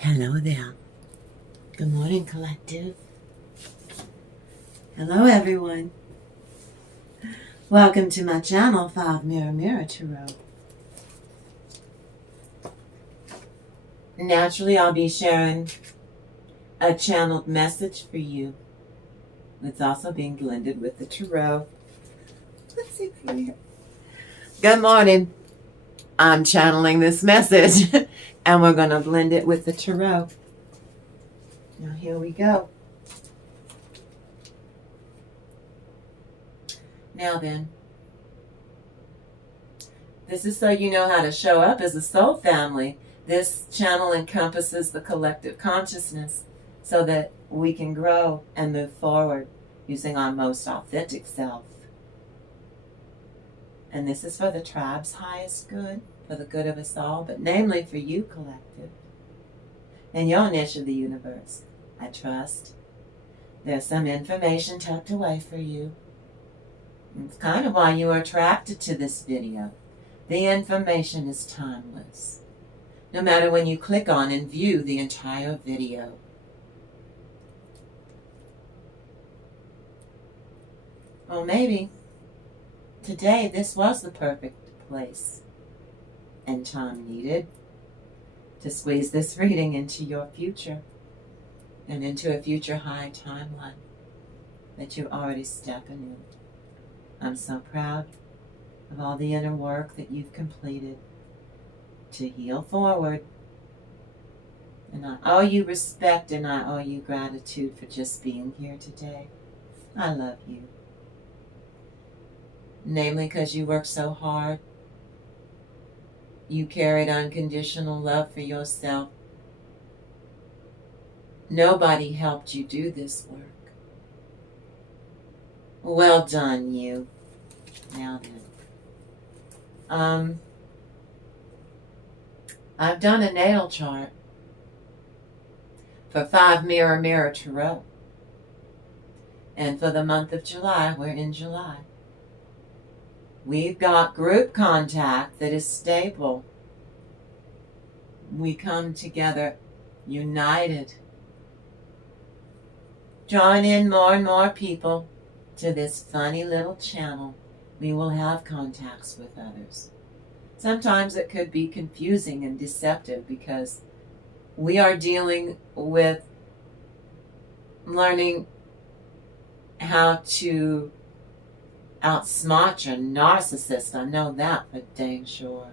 Hello there. Good morning, collective. Hello, everyone. Welcome to my channel, 5 Mirror Tarot. Naturally, I'll be sharing a channeled message for you. It's also being blended with the tarot. Let's see if you hear. Good morning. I'm channeling this message, and we're going to blend it with the tarot. Now, here we go. Now then, this is so you know how to show up as a soul family. This channel encompasses the collective consciousness so that we can grow and move forward using our most authentic self. And this is for the tribe's highest good, for the good of us all, but namely for you, collective, in your niche of the universe. I trust there's some information tucked away for you. It's kind of why you are attracted to this video. The information is timeless, no matter when you click on and view the entire video. Or maybe today this was the perfect place and time needed to squeeze this reading into your future and into a future high timeline that you're already stepping in. I'm so proud of all the inner work that you've completed to heal forward. And I owe you respect and I owe you gratitude for just being here today. I love you. Namely because you worked so hard. You carried unconditional love for yourself. Nobody helped you do this work. Well done, you. Now then. I've done a natal chart for 5 Mirror Tarot. And for the month of July, we're in July. We've got group contact that is stable. We come together united. Drawing in more and more people to this funny little channel. We will have contacts with others. Sometimes it could be confusing and deceptive because we are dealing with learning how to outsmart your narcissist. I know that for dang sure.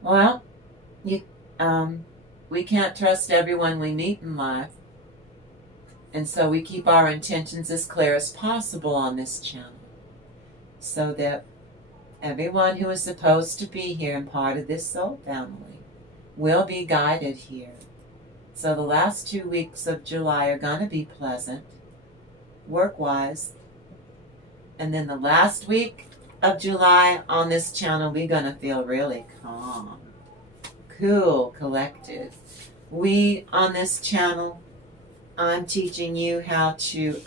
Well, we can't trust everyone we meet in life. And so we keep our intentions as clear as possible on this channel so that everyone who is supposed to be here and part of this soul family will be guided here. So the last 2 weeks of July are going to be pleasant, work-wise. And then the last week of July on this channel, we're going to feel really calm, cool, collected. We, on this channel, I'm teaching you how to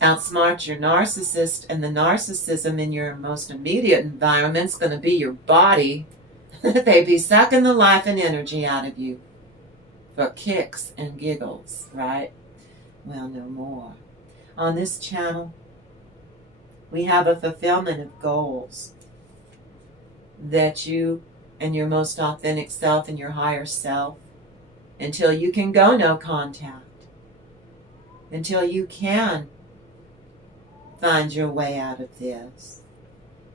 outsmart your narcissist, and the narcissism in your most immediate environment is going to be your body. They be sucking the life and energy out of you for kicks and giggles, right? Well, no more. On this channel, we have a fulfillment of goals that you and your most authentic self and your higher self, until you can go no contact, until you can find your way out of this.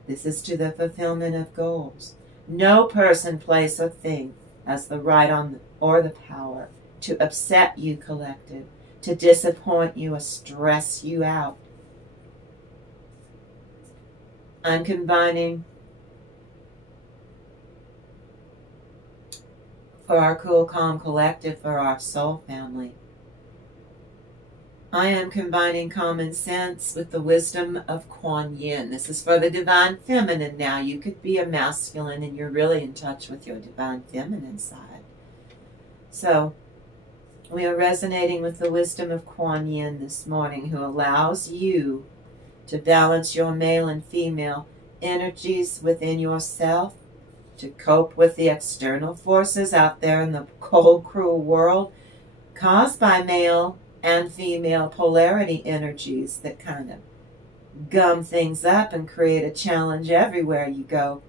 This is to the fulfillment of goals. No person, place, or thing has the right on or the power to upset you, collective, to disappoint you or stress you out. I'm combining for our cool, calm collective, for our soul family. I am combining common sense with the wisdom of Kuan Yin. This is for the divine feminine now. You could be a masculine and you're really in touch with your divine feminine side. So, we are resonating with the wisdom of Kuan Yin this morning, who allows you to balance your male and female energies within yourself to cope with the external forces out there in the cold, cruel world caused by male and female polarity energies that kind of gum things up and create a challenge everywhere you go.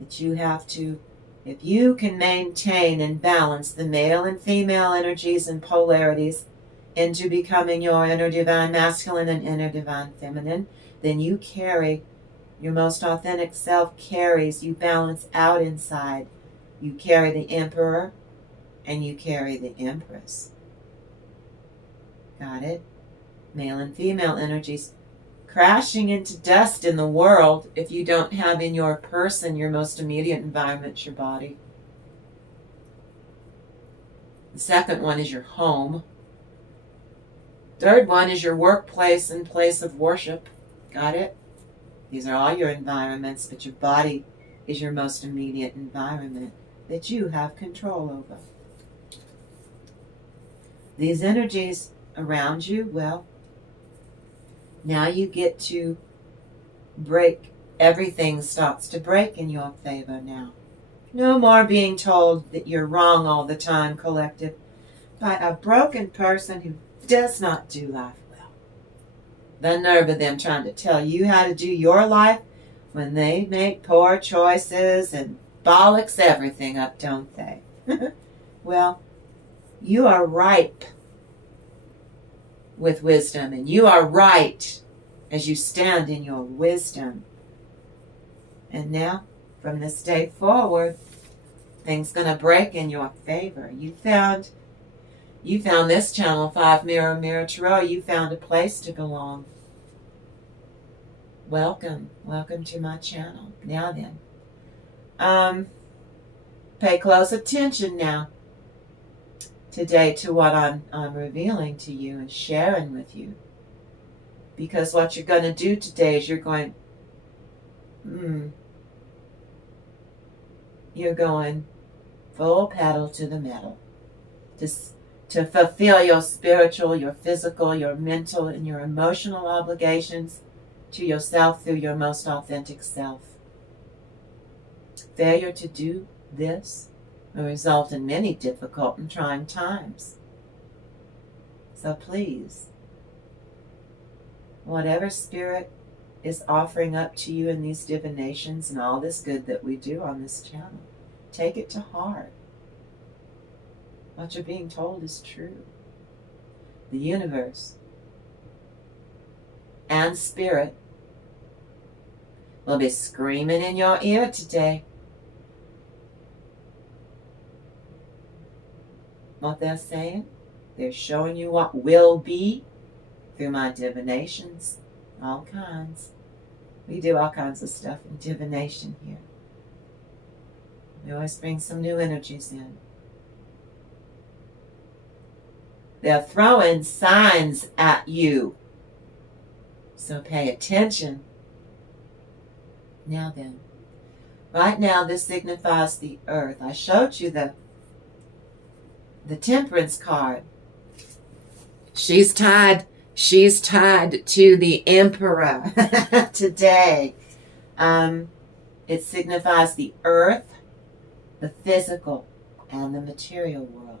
That you have to, if you can maintain and balance the male and female energies and polarities into becoming your inner divine masculine and inner divine feminine, then you carry, your most authentic self carries, you balance out inside. You carry the emperor and you carry the empress. Got it? Male and female energies crashing into dust in the world if you don't have in your person, your most immediate environment, your body. The second one is your home. Third one is your workplace and place of worship. Got it? These are all your environments, but your body is your most immediate environment that you have control over. These energies around you, well, now you get to break. Everything starts to break in your favor now. No more being told that you're wrong all the time, collective, by a broken person who does not do life well. The nerve of them trying to tell you how to do your life when they make poor choices and bollocks everything up, don't they? Well, you are ripe with wisdom, and you are right as you stand in your wisdom. And now, from this day forward, things going to break in your favor. You found this channel 5 Mirror Tarot. You found a place to belong. Welcome to my channel. Now then, pay close attention now today to what I'm revealing to you and sharing with you. Because what you're going to do today is you're going full pedal to the metal. To fulfill your spiritual, your physical, your mental, and your emotional obligations to yourself through your most authentic self. Failure to do this will result in many difficult and trying times. So please, whatever spirit is offering up to you in these divinations and all this good that we do on this channel, take it to heart. What you're being told is true. The universe and spirit will be screaming in your ear today what they're saying. They're showing you what will be through my divinations. All kinds. We do all kinds of stuff in divination here. We always bring some new energies in. They're throwing signs at you. So pay attention. Now then, right now this signifies the earth. I showed you the Temperance card. She's tied to the Emperor today. It signifies the earth, the physical, and the material world.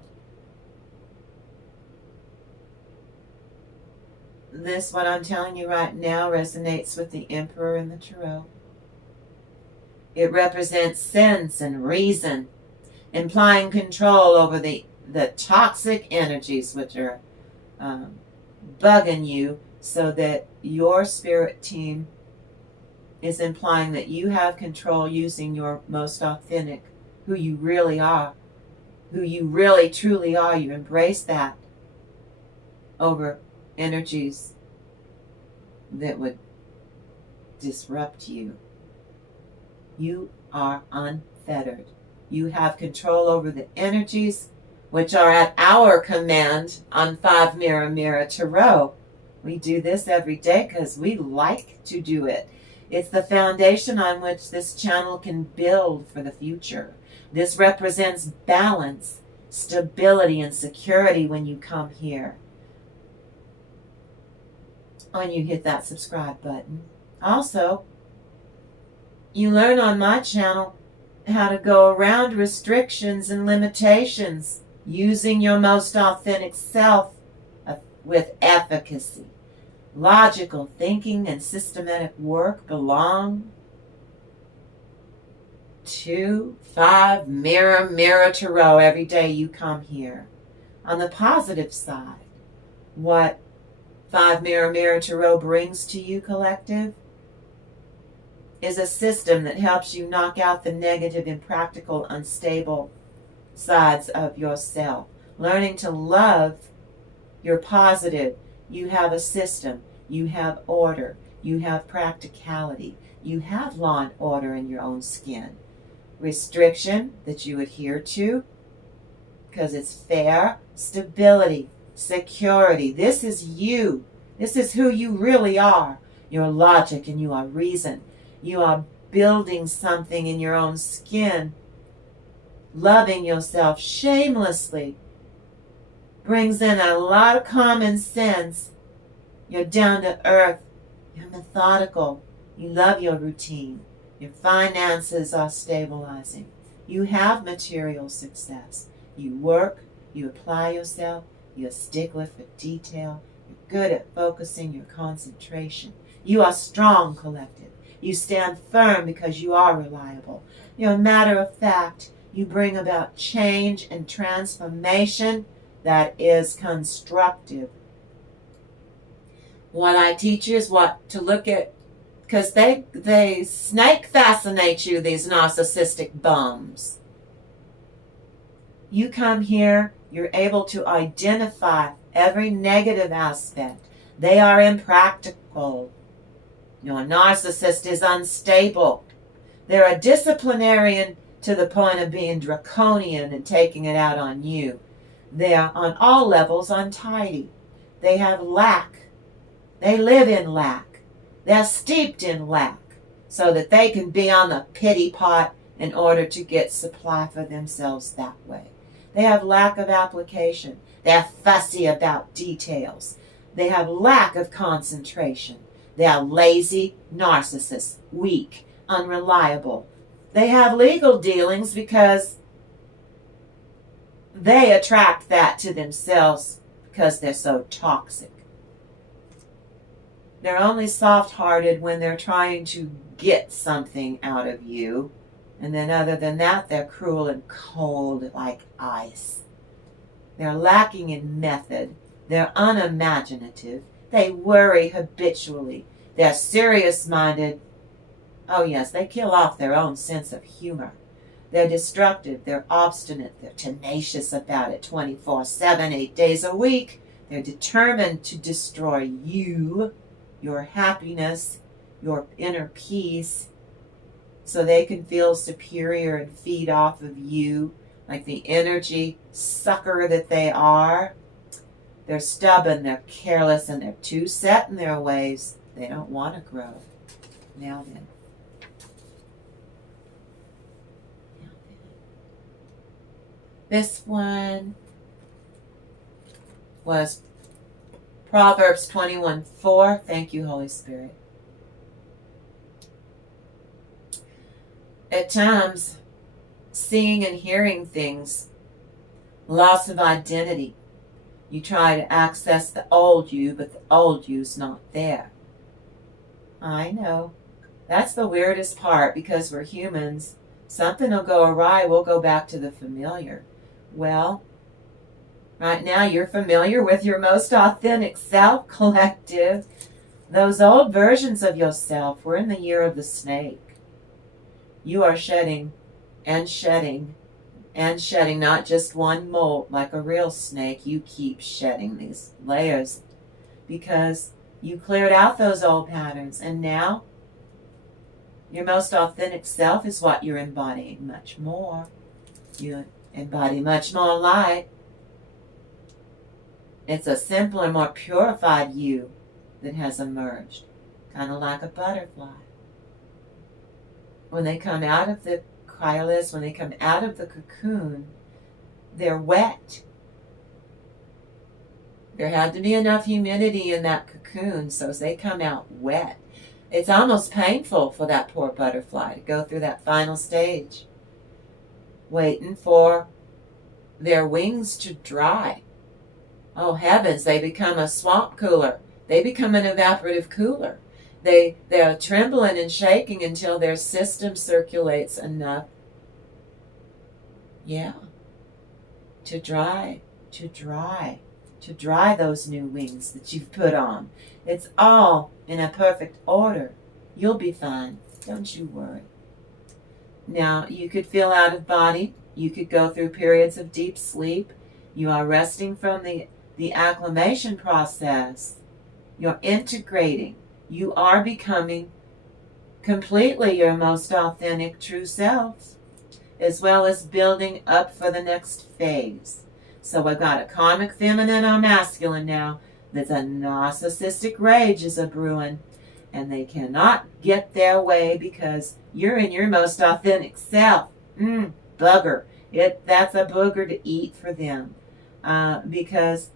This, what I'm telling you right now, resonates with the Emperor in the Tarot. It represents sense and reason, implying control over the toxic energies which are bugging you, so that your spirit team is implying that you have control using your most authentic, who you really are, who you really truly are. You embrace that over energies that would disrupt you. You are unfettered. You have control over the energies which are at our command on 5 Mirror Tarot. We do this every day because we like to do it. It's the foundation on which this channel can build for the future. This represents balance, stability, and security when you come here. When you hit that subscribe button. Also, you learn on my channel how to go around restrictions and limitations using your most authentic self with efficacy. Logical thinking and systematic work belong to 5 mirror tarot every day you come here. On the positive side, what 5 mirror tarot brings to you, collective, is a system that helps you knock out the negative, impractical, unstable sides of yourself. Learning to love your positive. You have a system. You have order. You have practicality. You have law and order in your own skin. Restriction that you adhere to because it's fair. Stability. Security. This is you. This is who you really are. Your logic and you are reason. You are building something in your own skin. Loving yourself shamelessly brings in a lot of common sense. You're down to earth. You're methodical. You love your routine. Your finances are stabilizing. You have material success. You work. You apply yourself. You're a stickler for detail. You're good at focusing your concentration. You are strong, collective. You stand firm because you are reliable. You're a matter of fact. You bring about change and transformation that is constructive. What I teach you is what to look at, because they snake fascinate you, these narcissistic bums. You come here, you're able to identify every negative aspect. They are impractical. Your narcissist is unstable. They're a disciplinarian to the point of being draconian and taking it out on you. They are on all levels untidy. They have lack. They live in lack. They're steeped in lack so that they can be on the pity pot in order to get supply for themselves that way. They have lack of application. They're fussy about details. They have lack of concentration. They are lazy narcissists, weak, unreliable. They have legal dealings because they attract that to themselves because they're so toxic. They're only soft-hearted when they're trying to get something out of you. And then other than that, they're cruel and cold like ice. They're lacking in method. They're unimaginative. They worry habitually. They're serious-minded. Oh yes, they kill off their own sense of humor. They're destructive. They're obstinate. They're tenacious about it 24/7, 8 days a week. They're determined to destroy you, your happiness, your inner peace, so they can feel superior and feed off of you like the energy sucker that they are. They're stubborn, they're careless, and they're too set in their ways. They don't want to grow. Now then. This one was Proverbs 21:4. Thank you, Holy Spirit. At times, seeing and hearing things, loss of identity. You try to access the old you, but the old you's not there. I know. That's the weirdest part because we're humans. Something will go awry, we'll go back to the familiar. Well, right now you're familiar with your most authentic self, collective. Those old versions of yourself were in the year of the snake. You are shedding and shedding and shedding, not just one molt like a real snake. You keep shedding these layers because you cleared out those old patterns, and now your most authentic self is what you're embodying much more. You embody much more light. It's a simpler, more purified you that has emerged, kind of like a butterfly. When they come out of the chrysalis, when they come out of the cocoon, they're wet. There had to be enough humidity in that cocoon, so as they come out wet. It's almost painful for that poor butterfly to go through that final stage. waiting for their wings to dry. Oh heavens, they become a swamp cooler. They become an evaporative cooler. They're trembling and shaking until their system circulates enough, to dry those new wings that you've put on. It's all in a perfect order. You'll be fine. Don't you worry. Now, you could feel out of body. You could go through periods of deep sleep. You are resting from the acclimation process. You're integrating. You are becoming completely your most authentic true self, as well as building up for the next phase. So we've got a karmic feminine or masculine now. There's a narcissistic rage is a brewing, and they cannot get their way because you're in your most authentic self. Bugger. That's a booger to eat for them. Because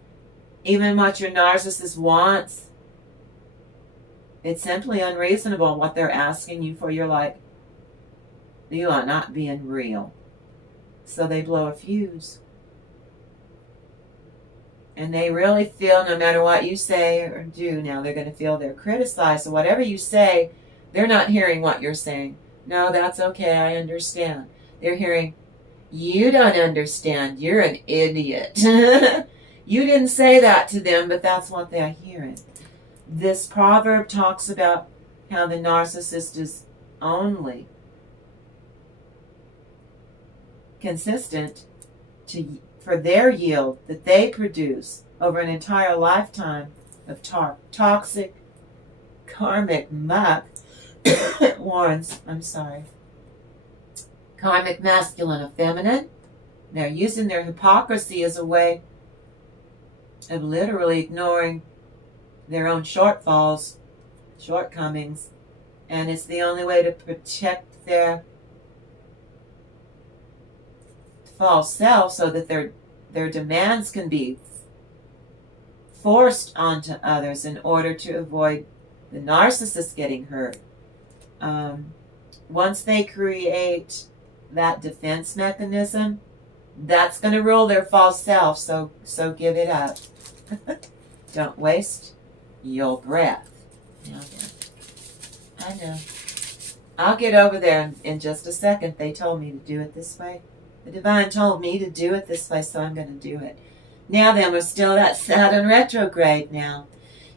even what your narcissist wants, it's simply unreasonable what they're asking you for. You're like, you are not being real. So they blow a fuse. And they really feel no matter what you say or do now, they're going to feel they're criticized. So whatever you say, they're not hearing what you're saying. No, that's okay, I understand. They're hearing, you don't understand, you're an idiot. You didn't say that to them, but that's what they're hearing. This proverb talks about how the narcissist is only consistent for their yield that they produce over an entire lifetime of toxic karmic muck. Warrens, karmic masculine or feminine. They're using their hypocrisy as a way of literally ignoring their own shortfalls, shortcomings, and it's the only way to protect their false self so that their demands can be forced onto others in order to avoid the narcissist getting hurt. Once they create that defense mechanism, that's going to rule their false self, so give it up. Don't waste your breath. I know. I'll get over there in just a second. They told me to do it this way. The divine told me to do it this way, so I'm going to do it. Now then, we're still at Saturn retrograde now.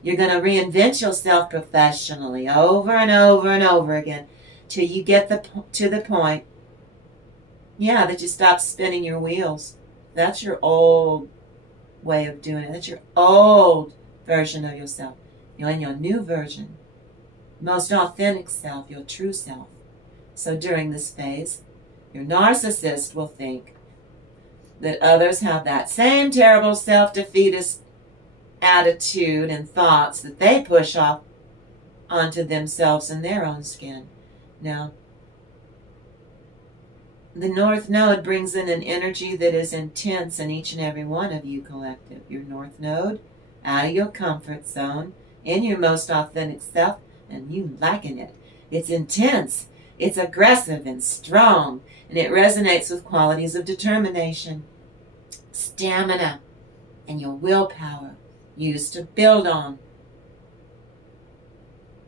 You're going to reinvent yourself professionally over and over and over again till you get to the point, that you stop spinning your wheels. That's your old way of doing it. That's your old version of yourself. You're in your new version, most authentic self, your true self. So during this phase, your narcissist will think that others have that same terrible self-defeatist attitude and thoughts that they push off onto themselves in their own skin. Now, the North Node brings in an energy that is intense in each and every one of you collective. Your North Node, out of your comfort zone, in your most authentic self, and you liking it. It's intense, it's aggressive and strong, and it resonates with qualities of determination, stamina, and your willpower used to build on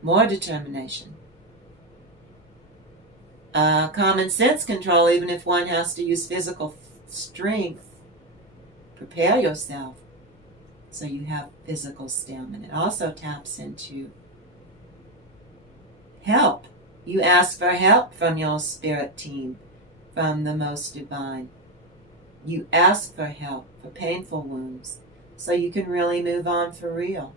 more determination. Common sense control, even if one has to use physical strength. Prepare yourself so you have physical stamina. It also taps into help. You ask for help from your spirit team, from the Most Divine. You ask for help for painful wounds so you can really move on for real.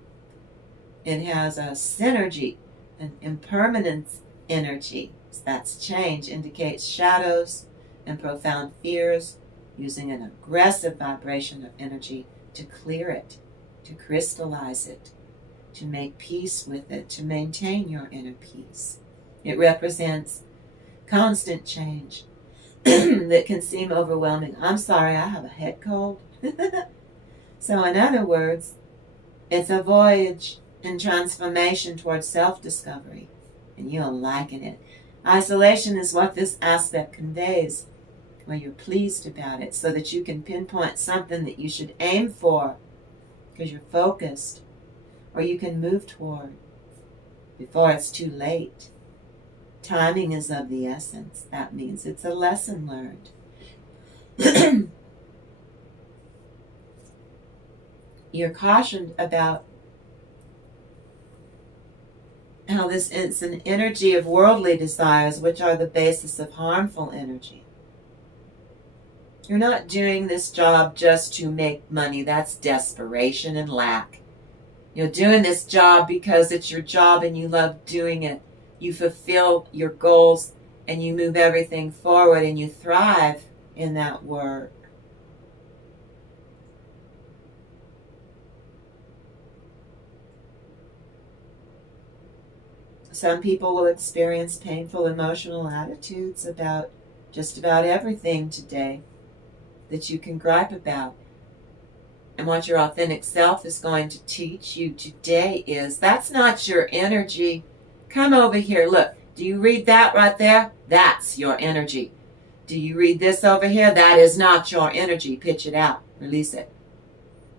It has a synergy, an impermanence energy. That's change, indicates shadows and profound fears, using an aggressive vibration of energy to clear it, to crystallize it, to make peace with it, to maintain your inner peace. It represents constant change that can seem overwhelming. I'm sorry, I have a head cold. So in other words, it's a voyage in transformation towards self-discovery, and you're liking it. Isolation is what this aspect conveys. or you're pleased about it, so that you can pinpoint something that you should aim for because you're focused, or you can move toward before it's too late. Timing is of the essence. That means it's a lesson learned. You're cautioned about how this is an energy of worldly desires, which are the basis of harmful energy. You're not doing this job just to make money. That's desperation and lack. You're doing this job because it's your job and you love doing it. You fulfill your goals and you move everything forward and you thrive in that work. Some people will experience painful emotional attitudes about just about everything today that you can gripe about. And what your authentic self is going to teach you today is that's not your energy. Come over here. Look, do you read that right there? That's your energy. Do you read this over here? That is not your energy. Pitch it out. Release it.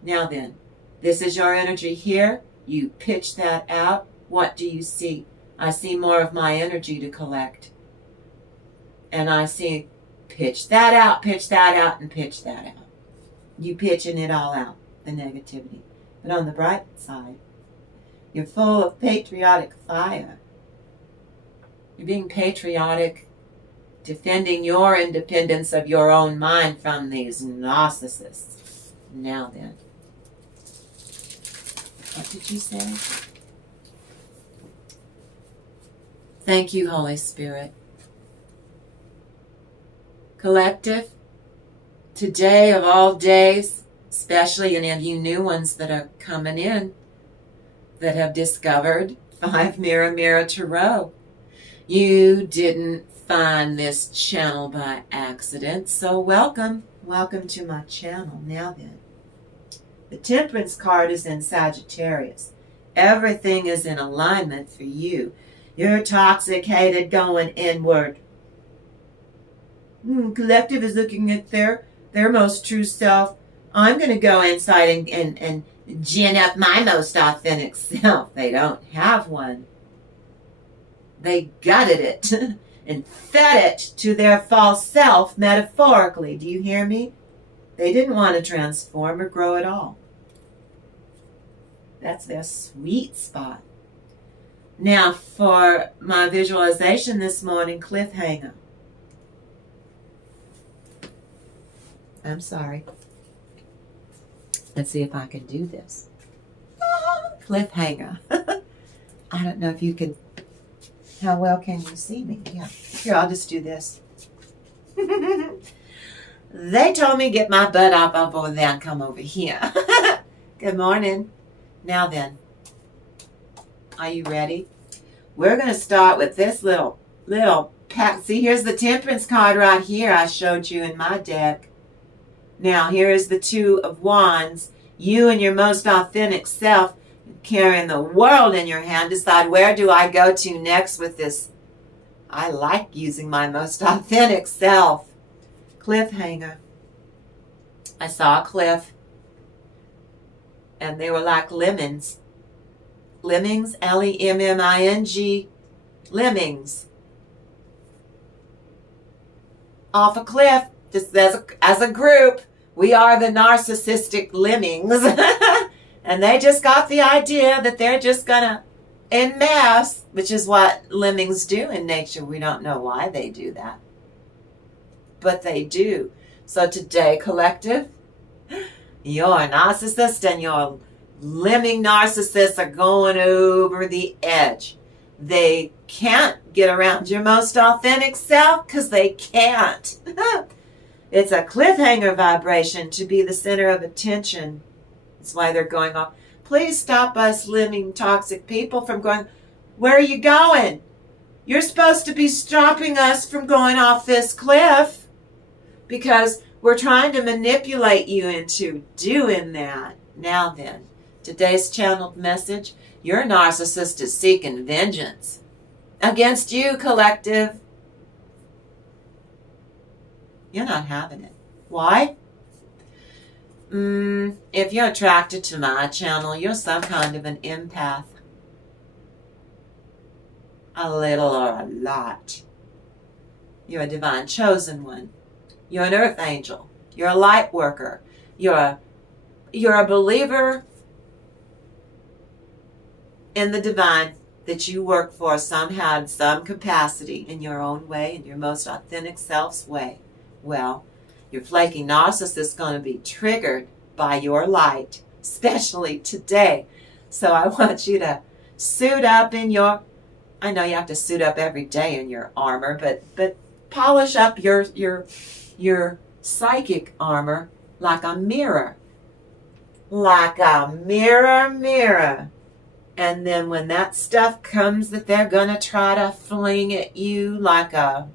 Now then, this is your energy here. You pitch that out. What do you see? I see more of my energy to collect. And I see pitch that out, and pitch that out. You pitching it all out, the negativity. But on the bright side, you're full of patriotic fire. You're being patriotic, defending your independence of your own mind from these narcissists. Now then, what did you say? Thank you, Holy Spirit. Collective, today of all days, especially any of you new ones that are coming in that have discovered 5 Mirror Tarot, you didn't find this channel by accident, so welcome. Welcome to my channel. Now then, the Temperance card is in Sagittarius. Everything is in alignment for you. You're toxic, hated, going inward. Collective is looking at their most true self. I'm going to go inside and gin up my most authentic self. They don't have one. They gutted it and fed it to their false self metaphorically. Do you hear me? They didn't want to transform or grow at all. That's their sweet spot. Now, for my visualization this morning, cliffhanger. I'm sorry. Let's see if I can do this. Cliffhanger. I don't know if you can. How well can you see me? Yeah. Here, I'll just do this. They told me get my butt up over there and come over here. Good morning. Now then. Are you ready? We're going to start with this little pack. See, here's the Temperance card right here I showed you in my deck. Now, here is the 2 of Wands. You and your most authentic self carrying the world in your hand. Decide, where do I go to next with this? I like using my most authentic self. Cliffhanger. I saw a cliff. And they were like lemons. Lemmings, Lemming, lemmings. Off a cliff, just as a group, we are the narcissistic lemmings. And they just got the idea that they're just gonna, en masse, which is what lemmings do in nature. We don't know why they do that. But they do. So today, collective, you're a narcissist and your lemming narcissists are going over the edge. They can't get around your most authentic self because they can't. It's a cliffhanger vibration to be the center of attention. That's why they're going off. Please stop us lemming toxic people from going. Where are you going? You're supposed to be stopping us from going off this cliff because we're trying to manipulate you into doing that. Now then. Today's channeled message, your narcissist is seeking vengeance against you, collective. You're not having it. Why? If you're attracted to my channel, you're some kind of an empath. A little or a lot. You're a divine chosen one. You're an earth angel. You're a light worker. You're a believer in the divine that you work for somehow in some capacity in your own way, in your most authentic self's way. Well, your flaky narcissist is going to be triggered by your light, especially today. So I want you to suit up in your, I know you have to suit up every day in your armor, but polish up your psychic armor like a mirror. Like a mirror. And then when that stuff comes that they're going to try to fling at you like a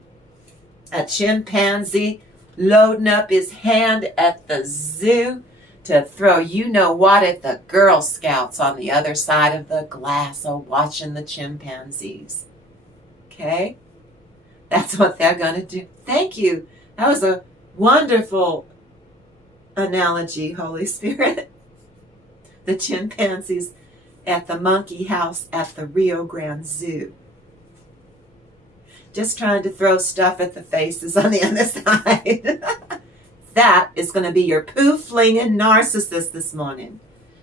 chimpanzee loading up his hand at the zoo to throw you know what at the Girl Scouts on the other side of the glass watching the chimpanzees. Okay? That's what they're going to do. Thank you. That was a wonderful analogy, Holy Spirit. The chimpanzees at the monkey house at the Rio Grande Zoo. Just trying to throw stuff at the faces on the other side. That is going to be your poo-flinging narcissist this morning.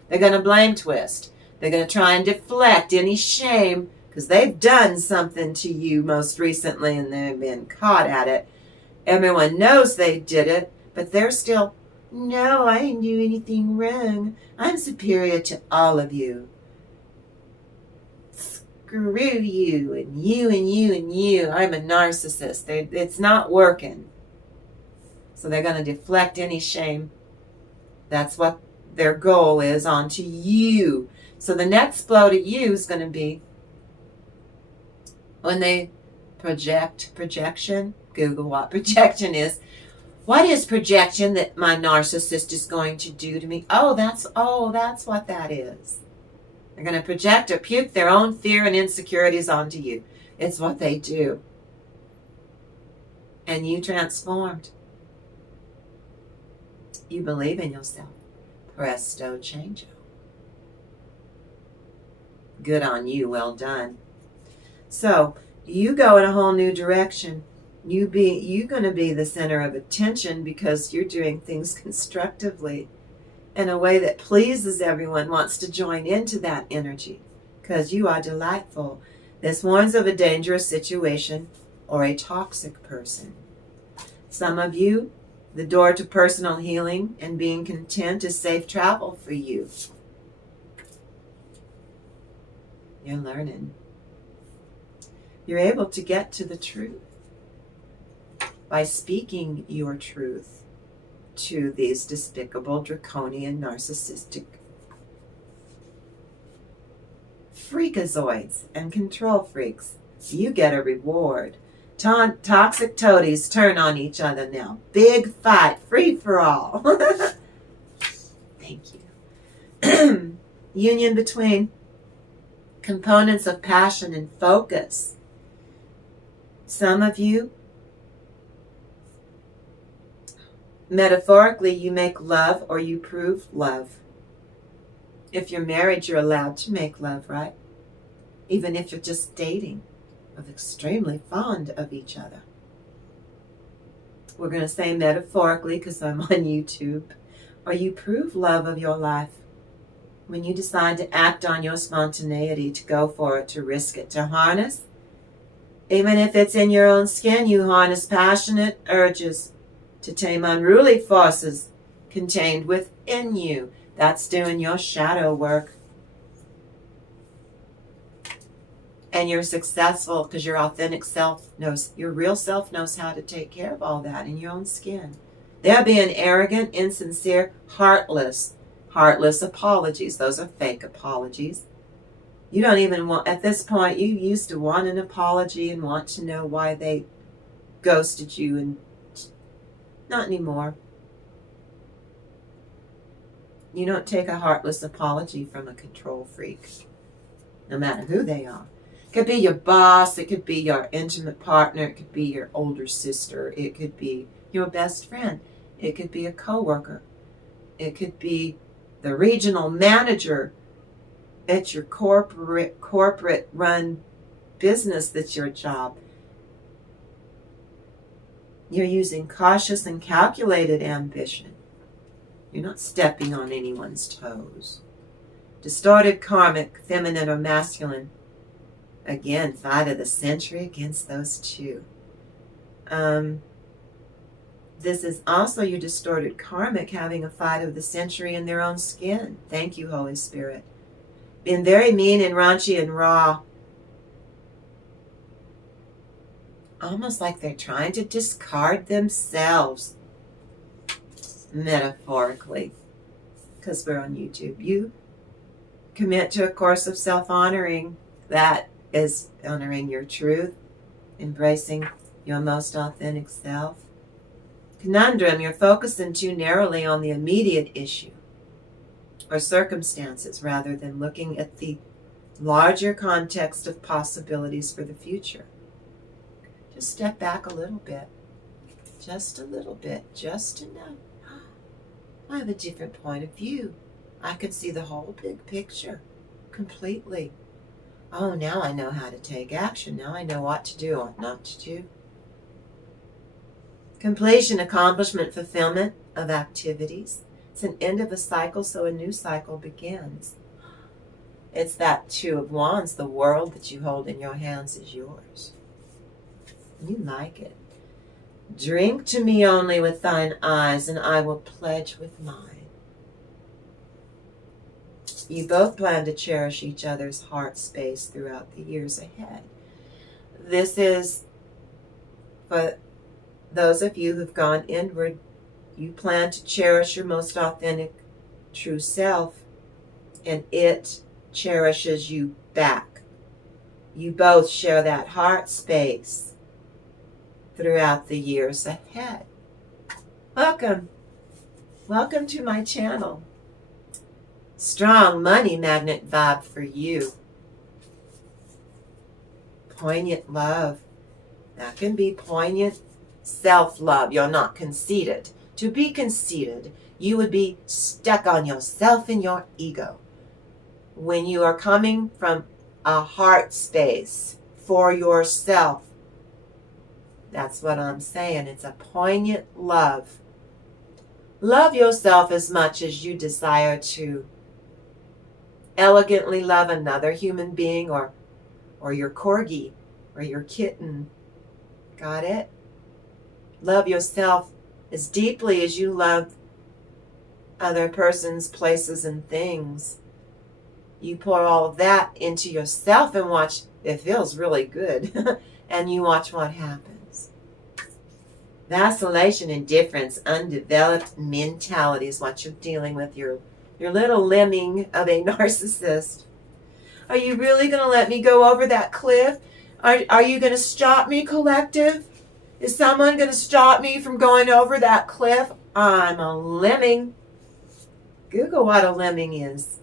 They're going to blame twist. They're going to try and deflect any shame because they've done something to you most recently and they've been caught at it. Everyone knows they did it, but they're still, no, I didn't do anything wrong. I'm superior to all of you. Screw you and you and you and you. I'm a narcissist. It's not working. So they're going to deflect any shame. That's what their goal is onto you. So the next blow to you is going to be when they projection. Google what projection is. What is projection that my narcissist is going to do to me? Oh, that's what that is. They're going to project or puke their own fear and insecurities onto you. It's what they do. And you transformed. You believe in yourself. Presto changeo. Good on you. Well done. So you go in a whole new direction. You're going to be the center of attention because you're doing things constructively in a way that pleases everyone, wants to join into that energy because you are delightful. This warns of a dangerous situation or a toxic person. Some of you, the door to personal healing and being content is safe travel for you. You're learning. You're able to get to the truth by speaking your truth to these despicable, draconian, narcissistic freakazoids and control freaks. You get a reward. Toxic toadies turn on each other now. Big fight, free for all. Thank you. Union between components of passion and focus. Some of you, metaphorically, you make love or you prove love. If you're married, you're allowed to make love, right? Even if you're just dating, of extremely fond of each other. We're going to say metaphorically because I'm on YouTube. Or you prove love of your life when you decide to act on your spontaneity, to go for it, to risk it, to harness. Even if it's in your own skin, you harness passionate urges to tame unruly forces contained within you. That's doing your shadow work. And you're successful because your authentic self knows, your real self knows how to take care of all that in your own skin. They're being arrogant, insincere, heartless apologies. Those are fake apologies. You don't even want, at this point, you used to want an apology and want to know why they ghosted you, and not anymore. You don't take a heartless apology from a control freak, no matter who they are. It could be your boss, it could be your intimate partner, it could be your older sister, it could be your best friend. It could be a coworker. It could be the regional manager at your corporate run business that's your job. You're using cautious and calculated ambition. You're not stepping on anyone's toes. Distorted karmic, feminine or masculine. Again, fight of the century against those two. This is also your distorted karmic having a fight of the century in their own skin. Thank you, Holy Spirit. Being very mean and raunchy and raw. Almost like they're trying to discard themselves. Metaphorically. Because we're on YouTube. You commit to a course of self-honoring. That is honoring your truth. Embracing your most authentic self. Conundrum, you're focusing too narrowly on the immediate issue or circumstances rather than looking at the larger context of possibilities for the future. Just step back a little bit. Just a little bit. Just enough. I have a different point of view. I can see the whole big picture completely. Oh, now I know how to take action. Now I know what to do, what not to do. Completion, accomplishment, fulfillment of activities. It's an end of a cycle, so a new cycle begins. It's that Two of Wands. The world that you hold in your hands is yours. You like it. Drink to me only with thine eyes, and I will pledge with mine. You both plan to cherish each other's heart space throughout the years ahead. This is for those of you who've gone inward. You plan to cherish your most authentic, true self, and it cherishes you back. You both share that heart space throughout the years ahead. Welcome. Welcome to my channel. Strong money magnet vibe for you. Poignant love. That can be poignant self-love. You're not conceited. To be conceited, you would be stuck on yourself and your ego. When you are coming from a heart space for yourself, that's what I'm saying. It's a poignant love. Love yourself as much as you desire to elegantly love another human being or your corgi or your kitten. Got it? Love yourself as deeply as you love other persons, places, and things. You pour all of that into yourself and watch. It feels really good. And you watch what happens. Vacillation, indifference, undeveloped mentality is what you're dealing with. Your little lemming of a narcissist. Are you really going to let me go over that cliff? Are you going to stop me, collective? Is someone going to stop me from going over that cliff? I'm a lemming. Google what a lemming is.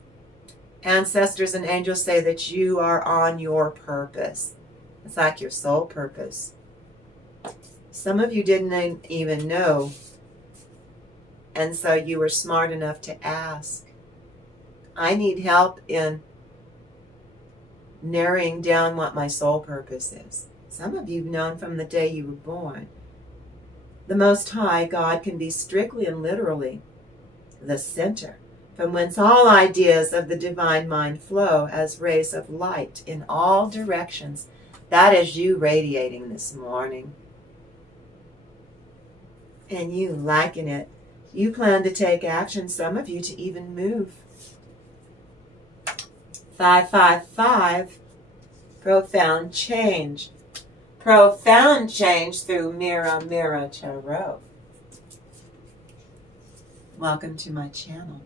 Ancestors and angels say that you are on your purpose. It's like your soul purpose. Some of you didn't even know. And so you were smart enough to ask. I need help in narrowing down what my soul purpose is. Some of you have known from the day you were born. The Most High God can be strictly and literally the center, from whence all ideas of the divine mind flow as rays of light in all directions. That is you radiating this morning. And you liking it. You plan to take action, some of you to even move. 555, profound change. Profound change through Mirror, Mirror Tarot. Welcome to my channel.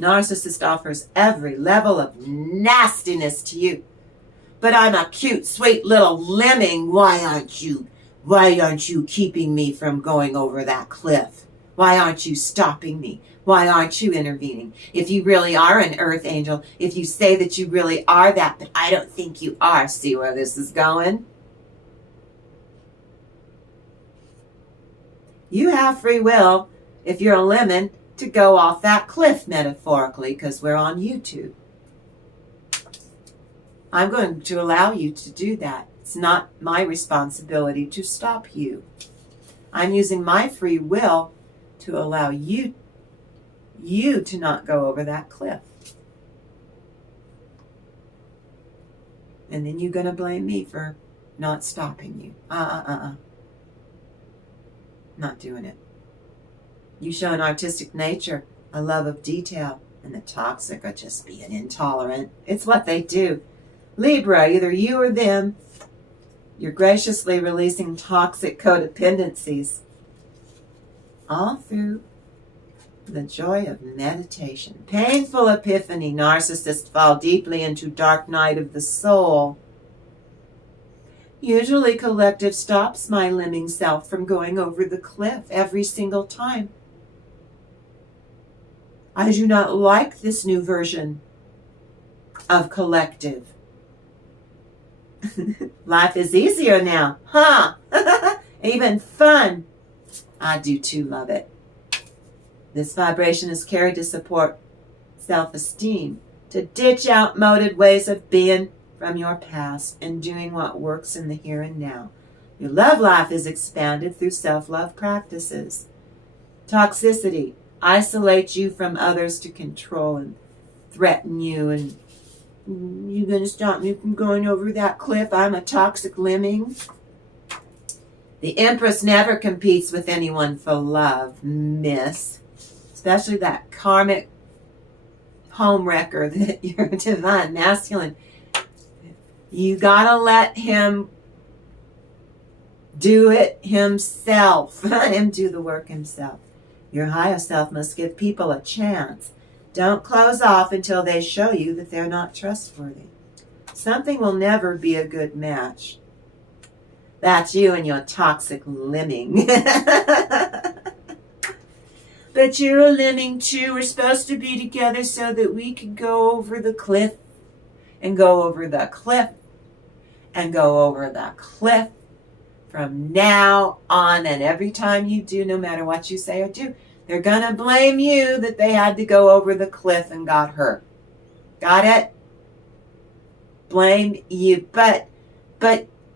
Narcissist offers every level of nastiness to you. But I'm a cute, sweet little lemming. Why aren't you keeping me from going over that cliff? Why aren't you stopping me? Why aren't you intervening? If you really are an earth angel, if you say that you really are that, but I don't think you are. See where this is going? You have free will, if you're a lemon, to go off that cliff, metaphorically, because we're on YouTube. I'm going to allow you to do that. It's not my responsibility to stop you. I'm using my free will to allow you to not go over that cliff. And then you're going to blame me for not stopping you. Not doing it. You show an artistic nature, a love of detail, and the toxic are just being intolerant. It's what they do. Libra, either you or them, you're graciously releasing toxic codependencies. All through the joy of meditation. Painful epiphany. Narcissists fall deeply into dark night of the soul. Usually collective stops my lemming self from going over the cliff every single time. I do not like this new version of collective. Life is easier now, huh? Even fun. I do too love it. This vibration is carried to support self-esteem, to ditch outmoded ways of being from your past and doing what works in the here and now. Your love life is expanded through self-love practices. Toxicity isolates you from others to control and threaten you, and you're going to stop me from going over that cliff. I'm a toxic lemming. The Empress never competes with anyone for love, miss. Especially that karmic homewrecker that you're divine masculine. You gotta let him do it himself. Let him do the work himself. Your higher self must give people a chance. Don't close off until they show you that they're not trustworthy. Something will never be a good match. That's you and your toxic lemming. But you're a lemming too. We're supposed to be together so that we can go over the cliff and go over the cliff and go over the cliff from now on. And every time you do, no matter what you say or do, they're going to blame you that they had to go over the cliff and got hurt. Got it? Blame you. But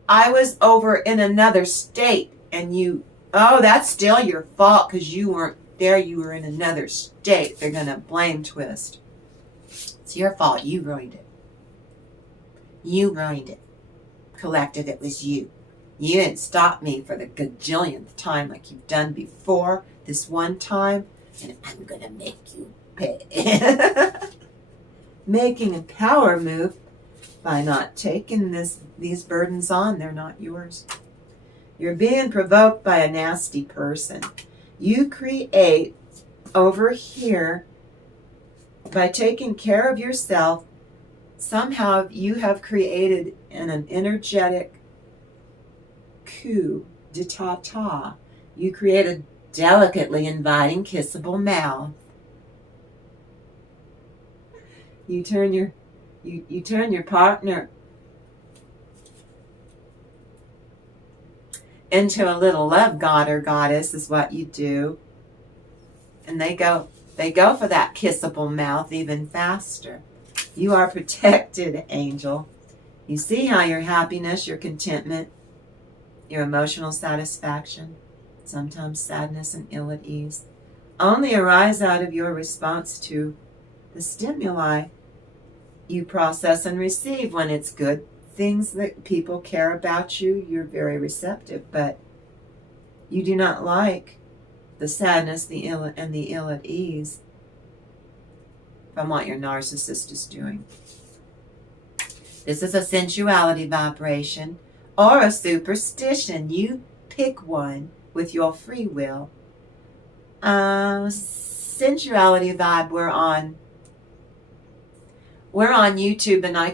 I was over in another state and you, that's still your fault because you weren't there, you were in another state. They're going to blame twist. It's your fault. You ruined it. You ruined it. Collective, it was you. You didn't stop me for the gajillionth time like you've done before. This one time, and I'm going to make you pay. Making a power move by not taking these burdens on. They're not yours. You're being provoked by a nasty person. You create over here, by taking care of yourself, somehow you have created an energetic coup d'etat. You create a delicately inviting, kissable mouth. You turn your partner into a little love god or goddess is what you do. And they go for that kissable mouth even faster. You are protected, angel. You see how your happiness, your contentment, your emotional satisfaction, sometimes sadness and ill at ease, only arise out of your response to the stimuli you process and receive. When it's good things that people care about you, you're very receptive, but you do not like the sadness, the ill at ease from what your narcissist is doing. This is a sensuality vibration or a superstition. You pick one with your free will. Sensuality vibe, we're on YouTube, and I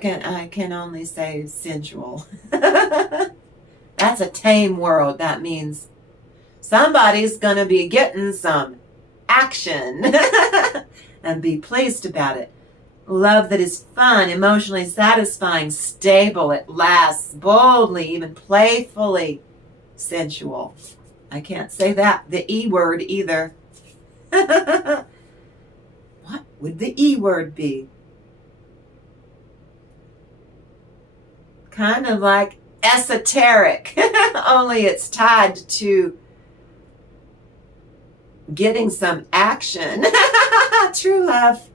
can only say sensual. That's a tame world. That means somebody's going to be getting some action and be pleased about it. Love that is fun, emotionally satisfying, stable, it lasts, boldly, even playfully sensual. I can't say that, the E word either. What would the E word be? Kind of like esoteric, only it's tied to getting some action. True love.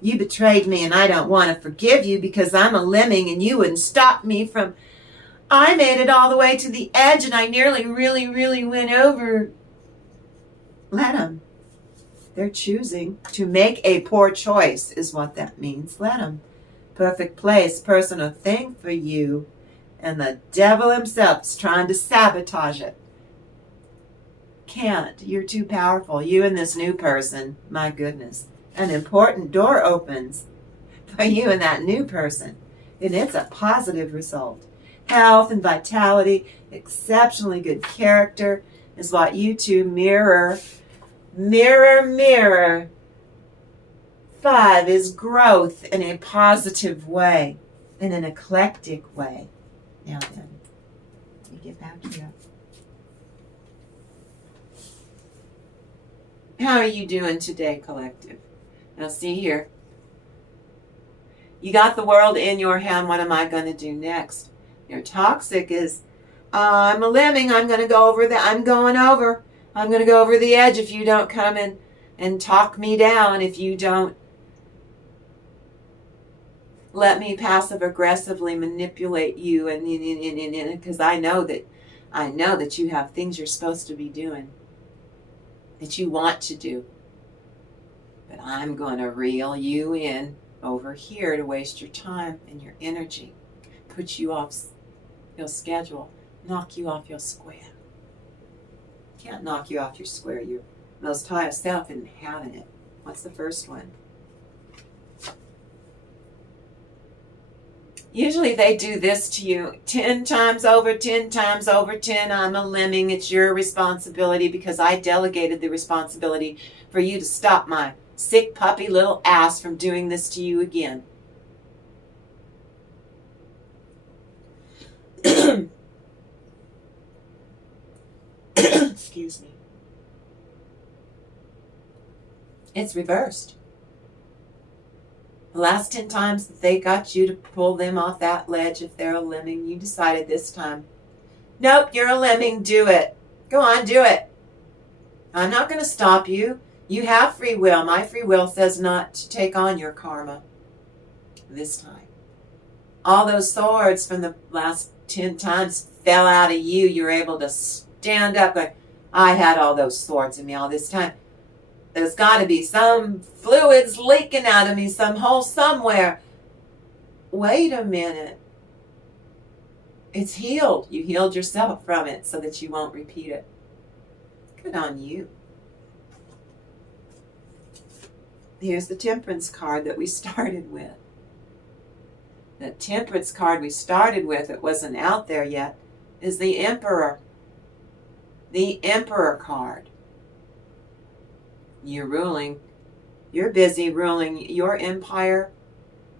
You betrayed me and I don't want to forgive you because I'm a lemming and you wouldn't stop me from... I made it all the way to the edge and I nearly really went over. Let them. They're choosing to make a poor choice is what that means. Let them. Perfect place, person, or thing for you. And the devil himself is trying to sabotage it. Can't. You're too powerful. You and this new person. My goodness. An important door opens for you and that new person. And it's a positive result. Health and vitality, exceptionally good character is what you two mirror. Mirror, mirror. 5 is growth in a positive way, in an eclectic way. Now then, let me get back here. How are you doing today, collective? Now see here. You got the world in your hand. What am I going to do next? Your toxic is, I'm a lemming. I'm going to go over that. I'm going over. I'm going to go over the edge if you don't come in and talk me down. If you don't let me passive aggressively manipulate you, and because I know that you have things you're supposed to be doing, that you want to do. But I'm going to reel you in over here to waste your time and your energy, put you off your schedule, knock you off your square. Can't knock you off your square. Your most highest self isn't having it. What's the first one? Usually they do this to you 10 times over, 10 times over 10. I'm a lemming. It's your responsibility because I delegated the responsibility for you to stop my sick puppy little ass from doing this to you again. Excuse me. It's reversed. The last 10 times that they got you to pull them off that ledge, if they're a lemming, you decided this time, nope, you're a lemming, do it. Go on, do it. I'm not going to stop you. You have free will. My free will says not to take on your karma this time. All those swords from the last 10 times fell out of you. You're able to stand up like, I had all those swords in me all this time. There's got to be some fluids leaking out of me, some hole somewhere. Wait a minute. It's healed. You healed yourself from it so that you won't repeat it. Good on you. Here's the Temperance card that we started with. The Temperance card we started with, it wasn't out there yet, is the Emperor. The Emperor card. You're ruling. You're busy ruling your empire,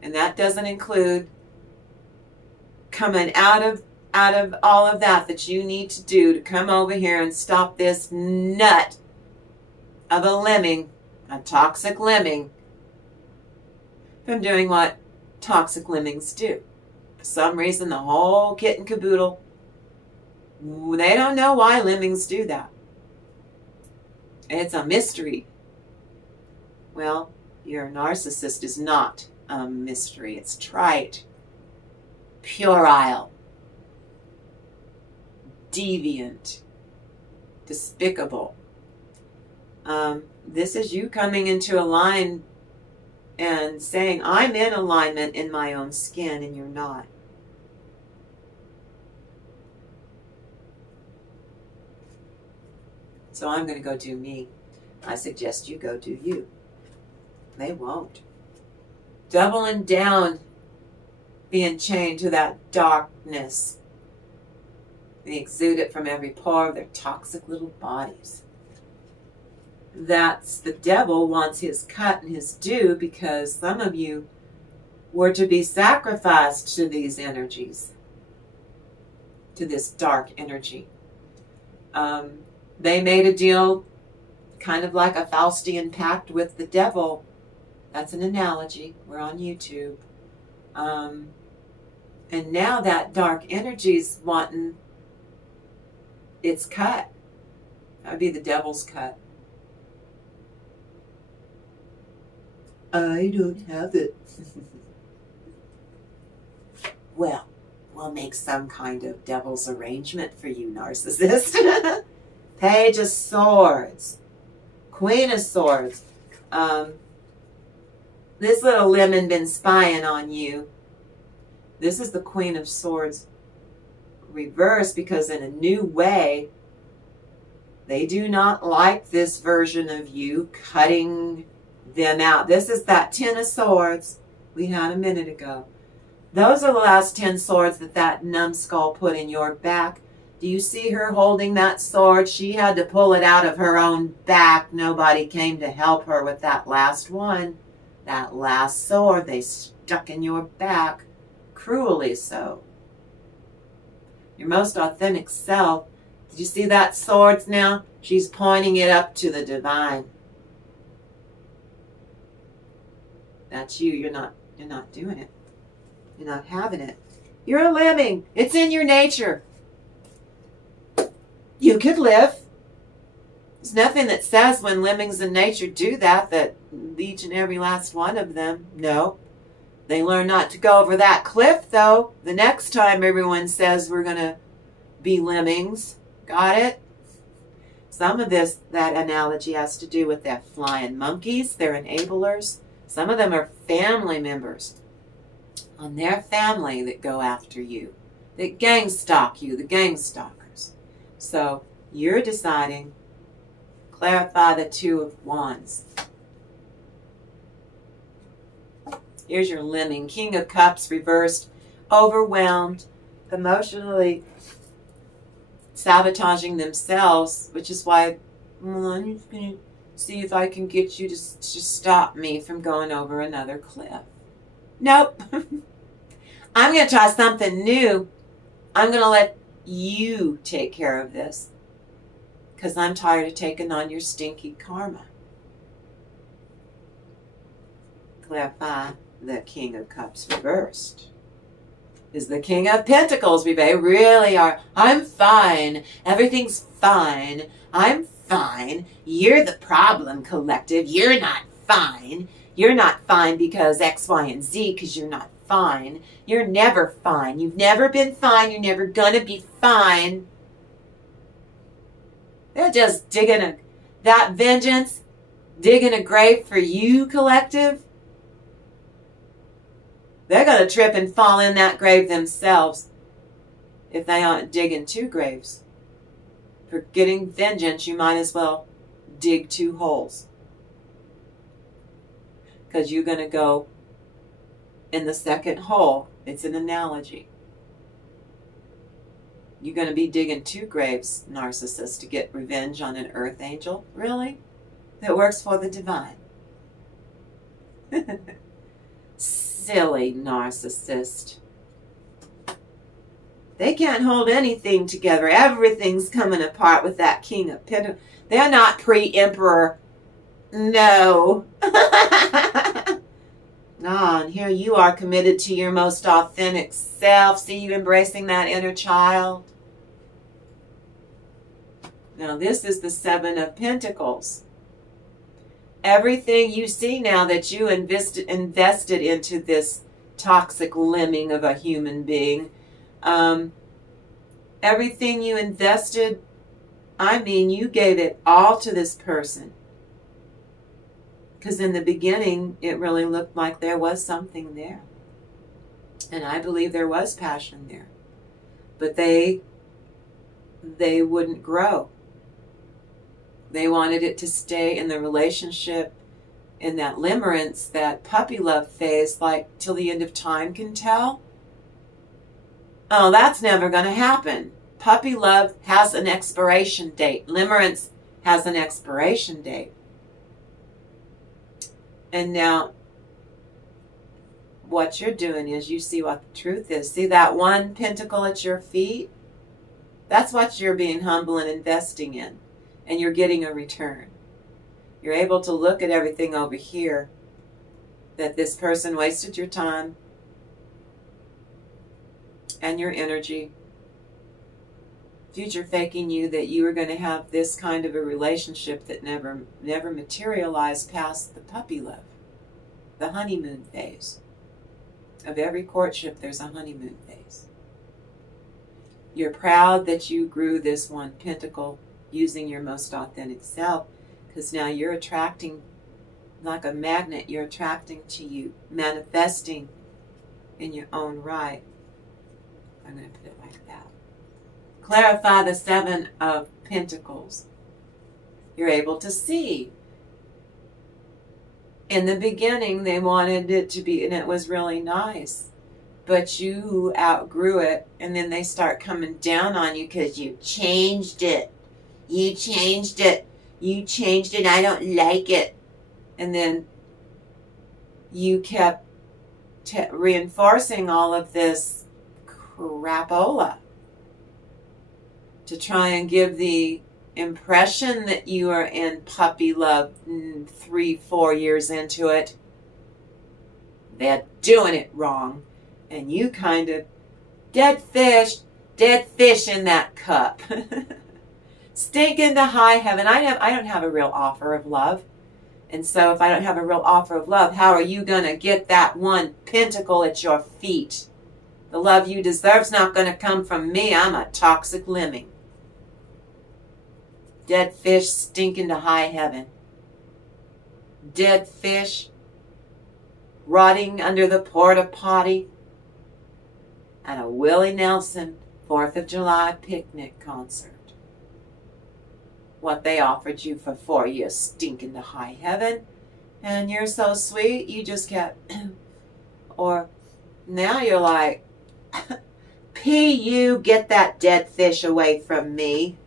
and that doesn't include coming out of all of that you need to do to come over here and stop this nut of a lemming, a toxic lemming, from doing what toxic lemmings do. For some reason, the whole kit and caboodle, they don't know why lemmings do that. It's a mystery. Well, your narcissist is not a mystery. It's trite, puerile, deviant, despicable. This is you coming into a line and saying, I'm in alignment in my own skin, and you're not. So I'm going to go do me. I suggest you go do you. They won't. Doubling down, being chained to that darkness. They exude it from every pore of their toxic little bodies. That's the devil wants his cut and his due, because some of you were to be sacrificed to these energies, to this dark energy. They made a deal, kind of like a Faustian pact with the devil. That's an analogy. We're on YouTube. And now that dark energy's wanting its cut. That would be the devil's cut. I don't have it. Well, we'll make some kind of devil's arrangement for you, narcissist. Page of Swords. Queen of Swords. This little lemon been spying on you. This is the Queen of Swords reversed, because in a new way, they do not like this version of you, cutting them out. This is that 10 of Swords we had a minute ago. Those are the last 10 swords that numbskull put in your back. Do you see her holding that sword? She had to pull it out of her own back. Nobody came to help her with that last one. That last sword they stuck in your back. Cruelly so. Your most authentic self. Did you see that sword now? She's pointing it up to the divine. That's you. You're not doing it. You're not having it. You're a lemming. It's in your nature. You could live. There's nothing that says when lemmings in nature do that each and every last one of them, no. They learn not to go over that cliff, though, the next time everyone says we're going to be lemmings. Got it? Some of that analogy has to do with their flying monkeys, their enablers. Some of them are family members on their family that go after you, that gang stalk you, the gang stalkers. So you're deciding, clarify the Two of Wands. Here's your lemming. King of Cups reversed, overwhelmed, emotionally sabotaging themselves, which is why I'm just going to see if I can get you to stop me from going over another cliff. Nope. I'm going to try something new. I'm going to let you take care of this, because I'm tired of taking on your stinky karma. Clarify the King of Cups reversed. Is the King of Pentacles. We really are. I'm fine. Everything's fine. I'm fine. You're the problem, collective. You're not fine. You're not fine because X, Y, and Z, because you're not fine. You're never fine. You've never been fine. You're never going to be fine. They're just digging that vengeance, digging a grave for you, collective. They're going to trip and fall in that grave themselves if they aren't digging two graves. For getting vengeance, you might as well dig two holes, because you're going to go in the second hole. It's an analogy. You're going to be digging two graves, narcissist, to get revenge on an earth angel? Really? That works for the divine. Silly narcissist. They can't hold anything together. Everything's coming apart with that King of Pentacles. They're not pre-emperor. No. No, and here you are, committed to your most authentic self. See you embracing that inner child. Now this is the Seven of Pentacles. Everything you see now that you invested into this toxic lemming of a human being, everything you invested, you gave it all to this person. Because in the beginning, it really looked like there was something there. And I believe there was passion there. But they wouldn't grow. They wanted it to stay in the relationship, in that limerence, that puppy love phase, like till the end of time can tell. Oh, that's never going to happen. Puppy love has an expiration date. Limerence has an expiration date. And now, what you're doing is you see what the truth is. See that one pentacle at your feet? That's what you're being humble and investing in. and you're getting a return. You're able to look at everything over here, that this person wasted your time and your energy, future faking you that you were going to have this kind of a relationship that never materialized past the puppy love, the honeymoon phase. Of every courtship, there's a honeymoon phase. You're proud that you grew this one pentacle using your most authentic self, because now you're attracting like a magnet. You're attracting to you, manifesting in your own right. I'm going to put it like that. Clarify the Seven of Pentacles. You're able to see. In the beginning, they wanted it to be, and it was really nice. But you outgrew it, and then they start coming down on you because you changed it. You changed it. You changed it. I don't like it. And then you kept reinforcing all of this crapola to try and give the impression that you are in puppy love 3-4 years into it. They're doing it wrong. And you kind of dead fish in that cup. Stink into high heaven. I don't have a real offer of love. And so if I don't have a real offer of love, how are you going to get that one pentacle at your feet? The love you deserve is not going to come from me. I'm a toxic lemming. Dead fish stink into high heaven. Dead fish rotting under the porta potty at a Willie Nelson 4th of July picnic concert. What they offered you for 4 years stink into high heaven, and you're so sweet, you just kept, or now you're like, P.U., get that dead fish away from me.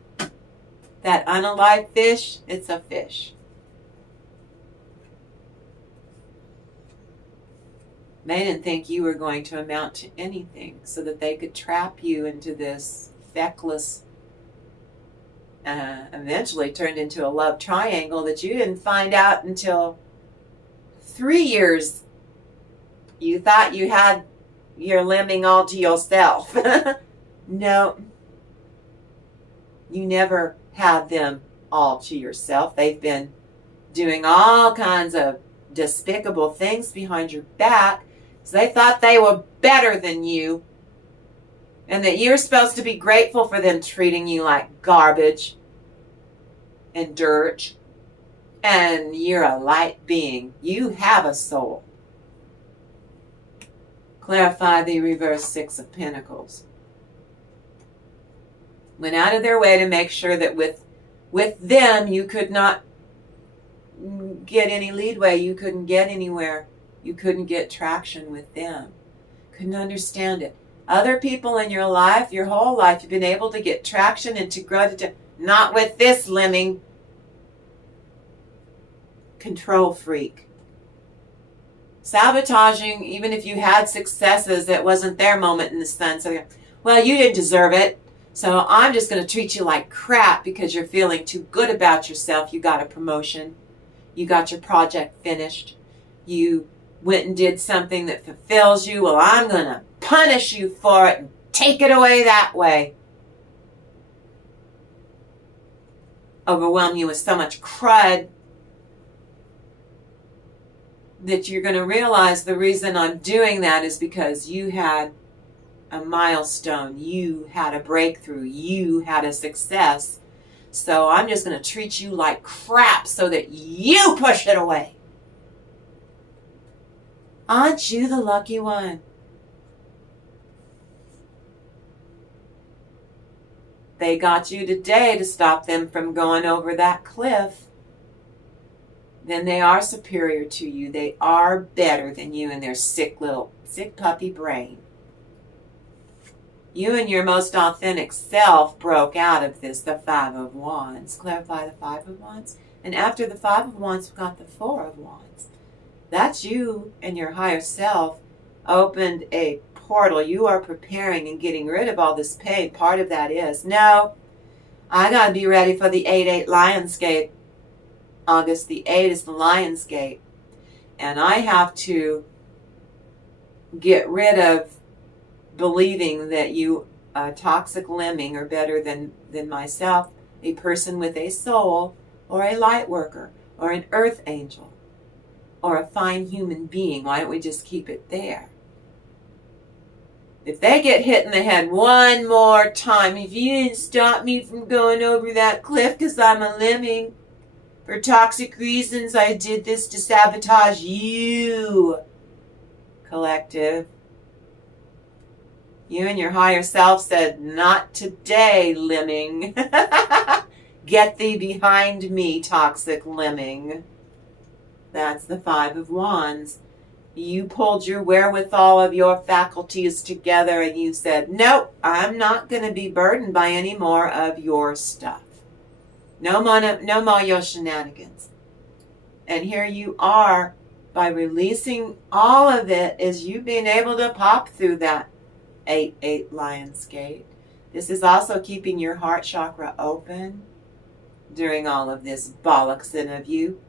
That unalive fish, it's a fish. They didn't think you were going to amount to anything, so that they could trap you into this feckless, eventually turned into a love triangle that you didn't find out until 3 years. You thought you had your lemming all to yourself. No. You never had them all to yourself. They've been doing all kinds of despicable things behind your back. So they thought they were better than you, and that you're supposed to be grateful for them treating you like garbage and dirt. And you're a light being. You have a soul. Clarify the reverse Six of Pentacles. Went out of their way to make sure that with them you could not get any leadway. You couldn't get anywhere. You couldn't get traction with them. Couldn't understand it. Other people in your life, your whole life, you've been able to get traction and to grow to, not with this lemming. Control freak. Sabotaging, even if you had successes, that wasn't their moment in the sun. So, well, you didn't deserve it. So I'm just going to treat you like crap because you're feeling too good about yourself. You got a promotion. You got your project finished. You went and did something that fulfills you. Well, I'm going to punish you for it and take it away that way. Overwhelm you with so much crud that you're going to realize the reason I'm doing that is because you had a milestone. You had a breakthrough. You had a success. So I'm just going to treat you like crap so that you push it away. Aren't you the lucky one? They got you today to stop them from going over that cliff. Then they are superior to you. They are better than you in their sick puppy brain. You and your most authentic self broke out of this, the Five of Wands. Clarify the Five of Wands. And after the Five of Wands, we've got the Four of Wands. That's you and your higher self opened a portal. You are preparing and getting rid of all this pain. Part of that is, no, I got to be ready for the 8/8 Lionsgate. August the 8th is the Lionsgate. And I have to get rid of believing that you, a toxic lemming, are better than myself, a person with a soul, or a light worker, or an earth angel, or a fine human being. Why don't we just keep it there? If they get hit in the head one more time, if you didn't stop me from going over that cliff because I'm a lemming, for toxic reasons I did this to sabotage you, collective. You and your higher self said, not today, lemming. Get thee behind me, toxic lemming. That's the Five of Wands. You pulled your wherewithal of your faculties together and you said, nope, I'm not going to be burdened by any more of your stuff. No more your shenanigans. And here you are, by releasing all of it, is you being able to pop through that 8/8 Lionsgate. This is also keeping your heart chakra open during all of this bollocksing of you.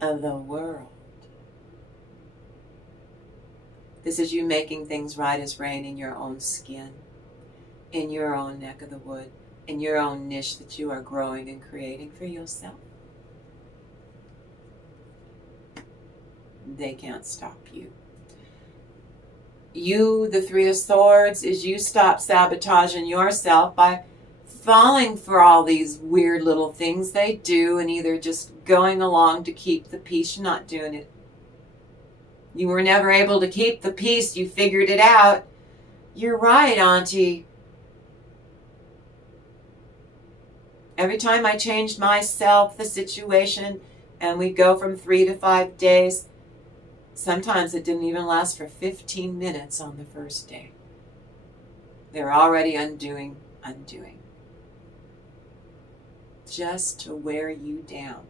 Of the world. This is you making things right as rain in your own skin, in your own neck of the wood, in your own niche that you are growing and creating for yourself. They can't stop you. You, the Three of Swords, is you stop sabotaging yourself by falling for all these weird little things they do and either just going along to keep the peace. You're not doing it. You were never able to keep the peace. You figured it out. You're right, Auntie. Every time I changed myself, the situation, and we go from 3 to 5 days, sometimes it didn't even last for 15 minutes on the first day. They're already undoing. Just to wear you down.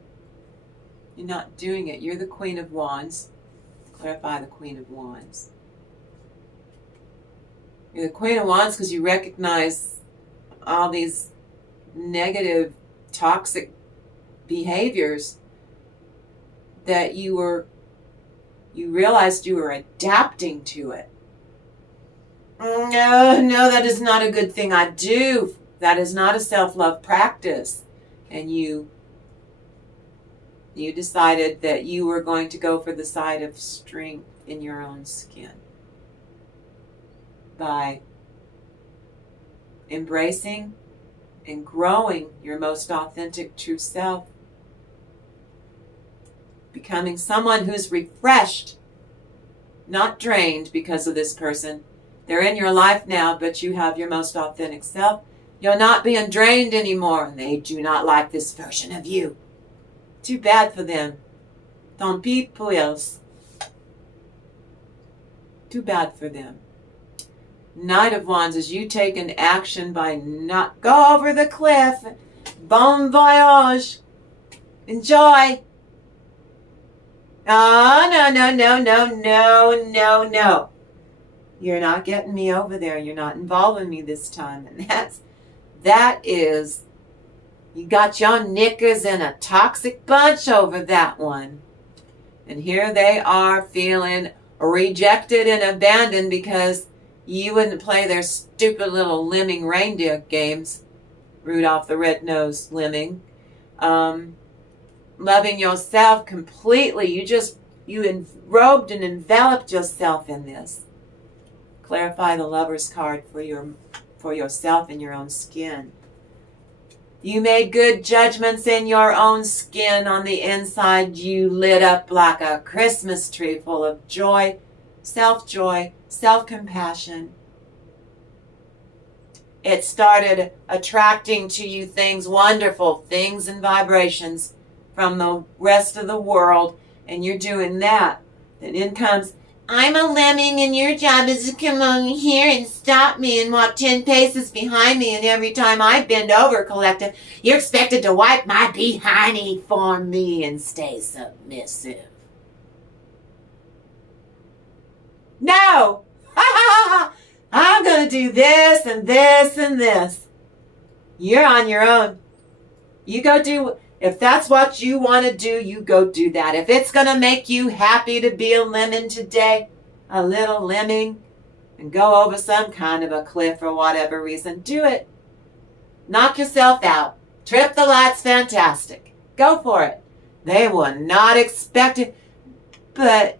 You're not doing it. You're the Queen of Wands. Clarify the Queen of Wands. You're the Queen of Wands because you recognize all these negative, toxic behaviors that you realized you were adapting to it. No, that is not a good thing I do. That is not a self-love practice. And you decided that you were going to go for the side of strength in your own skin by embracing and growing your most authentic true self, becoming someone who's refreshed, not drained because of this person. They're in your life now, but you have your most authentic self. You're not being drained anymore, and they do not like this version of you. Too bad for them. Tant pis pour eux. Too bad for them. Knight of Wands is you taking action by not go over the cliff. Bon voyage. Enjoy. Oh, no. You're not getting me over there. You're not involving me this time. And that is, you got your knickers in a toxic bunch over that one. And here they are feeling rejected and abandoned because you wouldn't play their stupid little lemming reindeer games. Rudolph the Red-Nosed Lemming. Loving yourself completely. You enrobed and enveloped yourself in this. Clarify the Lover's card for yourself in your own skin. You made good judgments in your own skin. On the inside, you lit up like a Christmas tree full of joy, self-compassion. It started attracting to you things, wonderful things and vibrations from the rest of the world, and you're doing that. Then in comes, I'm a lemming and your job is to come on here and stop me and walk 10 paces behind me, and every time I bend over, collective, you're expected to wipe my behindy for me and stay submissive. No! I'm going to do this and this and this. You're on your own. You go do, if that's what you want to do, you go do that. If it's going to make you happy to be a lemon today, a little lemming, and go over some kind of a cliff for whatever reason, do it. Knock yourself out. Trip the light's fantastic. Go for it. They were not expected. But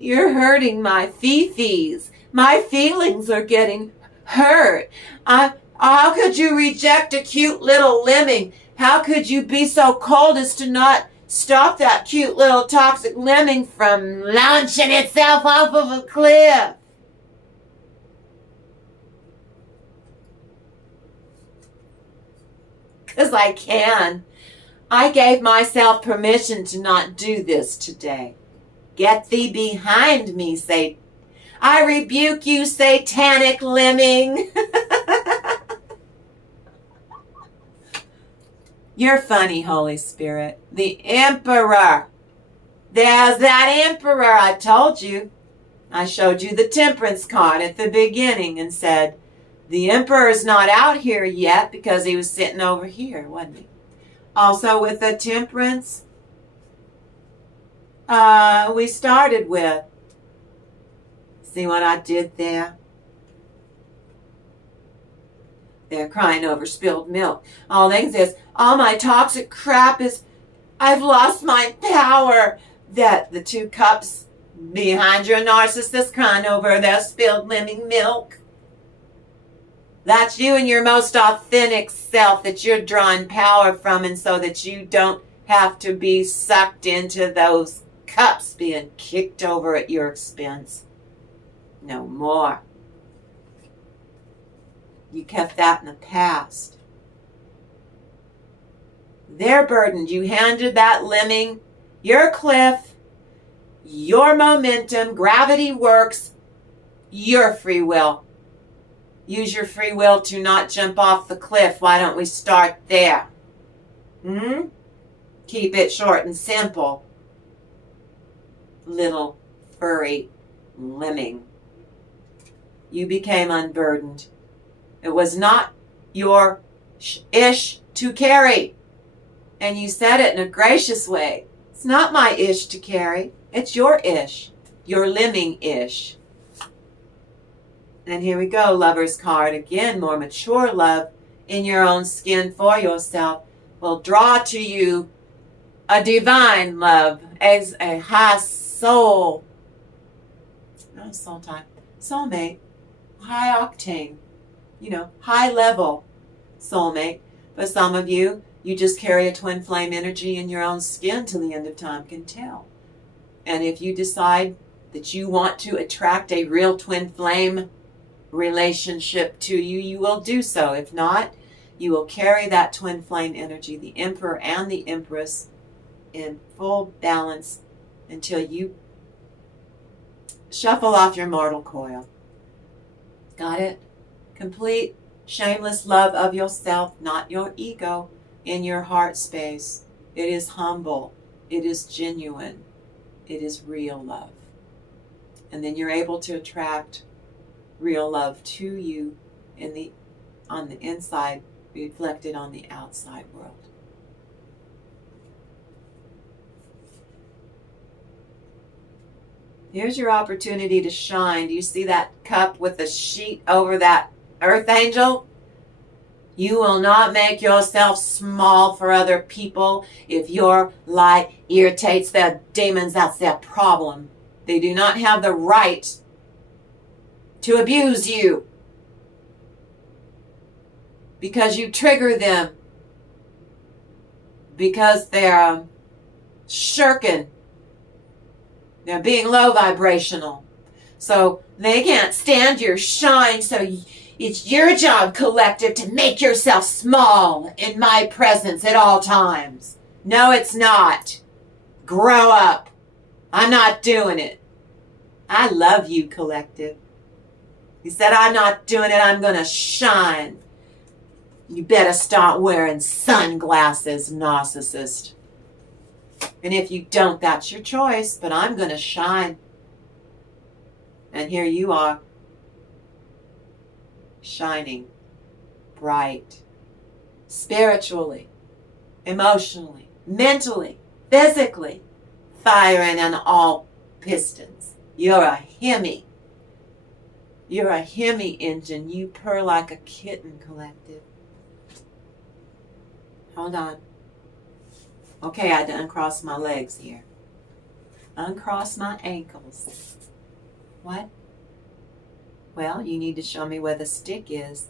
you're hurting my fee-fees. My feelings are getting hurt. How could you reject a cute little lemming? How could you be so cold as to not stop that cute little toxic lemming from launching itself off of a cliff? Because I can. I gave myself permission to not do this today. Get thee behind me, say. I rebuke you, satanic lemming. You're funny, Holy Spirit. The Emperor. There's that Emperor I told you. I showed you the Temperance card at the beginning and said, the Emperor's not out here yet because he was sitting over here, wasn't he? Also with the Temperance, we started with, see what I did there? They're crying over spilled milk. All they can say is, all my toxic crap is, I've lost my power. That the 2 cups behind your narcissist crying over their spilled lemming milk. That's you and your most authentic self that you're drawing power from, and so that you don't have to be sucked into those cups being kicked over at your expense. No more. You kept that in the past. They're burdened. You handed that lemming your cliff, your momentum, gravity works, your free will. Use your free will to not jump off the cliff. Why don't we start there? Keep it short and simple. Little furry lemming. You became unburdened. It was not your ish to carry. And you said it in a gracious way. It's not my ish to carry. It's your ish. Your lemming ish. And here we go, Lover's card. Again, more mature love in your own skin for yourself will draw to you a divine love as a high soul. Not a soul type. Soulmate. High octane. High level soulmate. For some of you, you just carry a twin flame energy in your own skin till the end of time can tell. And if you decide that you want to attract a real twin flame relationship to you, you will do so. If not, you will carry that twin flame energy, the Emperor and the Empress, in full balance until you shuffle off your mortal coil. Got it? Complete, shameless love of yourself, not your ego, in your heart space. It is humble. It is genuine. It is real love. And then you're able to attract real love to you on the inside, reflected on the outside world. Here's your opportunity to shine. Do you see that cup with the sheet over that earth angel? You will not make yourself small for other people. If your light irritates their demons, that's their problem. They do not have the right to abuse you because you trigger them, because they're shirking. They're being low vibrational. So they can't stand your shine. So it's your job, collective, to make yourself small in my presence at all times. No, it's not. Grow up. I'm not doing it. I love you, collective. He said, I'm not doing it. I'm going to shine. You better start wearing sunglasses, narcissist. And if you don't, that's your choice. But I'm going to shine. And here you are, shining bright, spiritually, emotionally, mentally, physically, firing on all pistons. You're a Hemi. You're a Hemi engine. You purr like a kitten, collective. Hold on. Okay, I had to uncross my legs here. Uncross my ankles. What? Well, you need to show me where the stick is.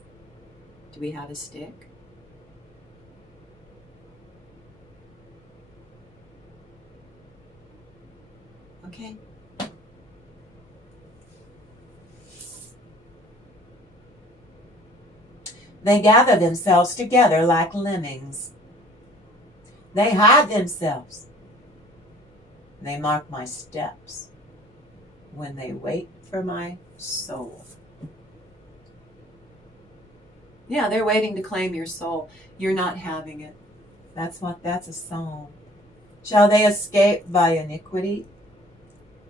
Do we have a stick? Okay. They gather themselves together like lemmings. They hide themselves. They mark my steps when they wait for my soul. Yeah, they're waiting to claim your soul. You're not having it. That's a song. Shall they escape by iniquity?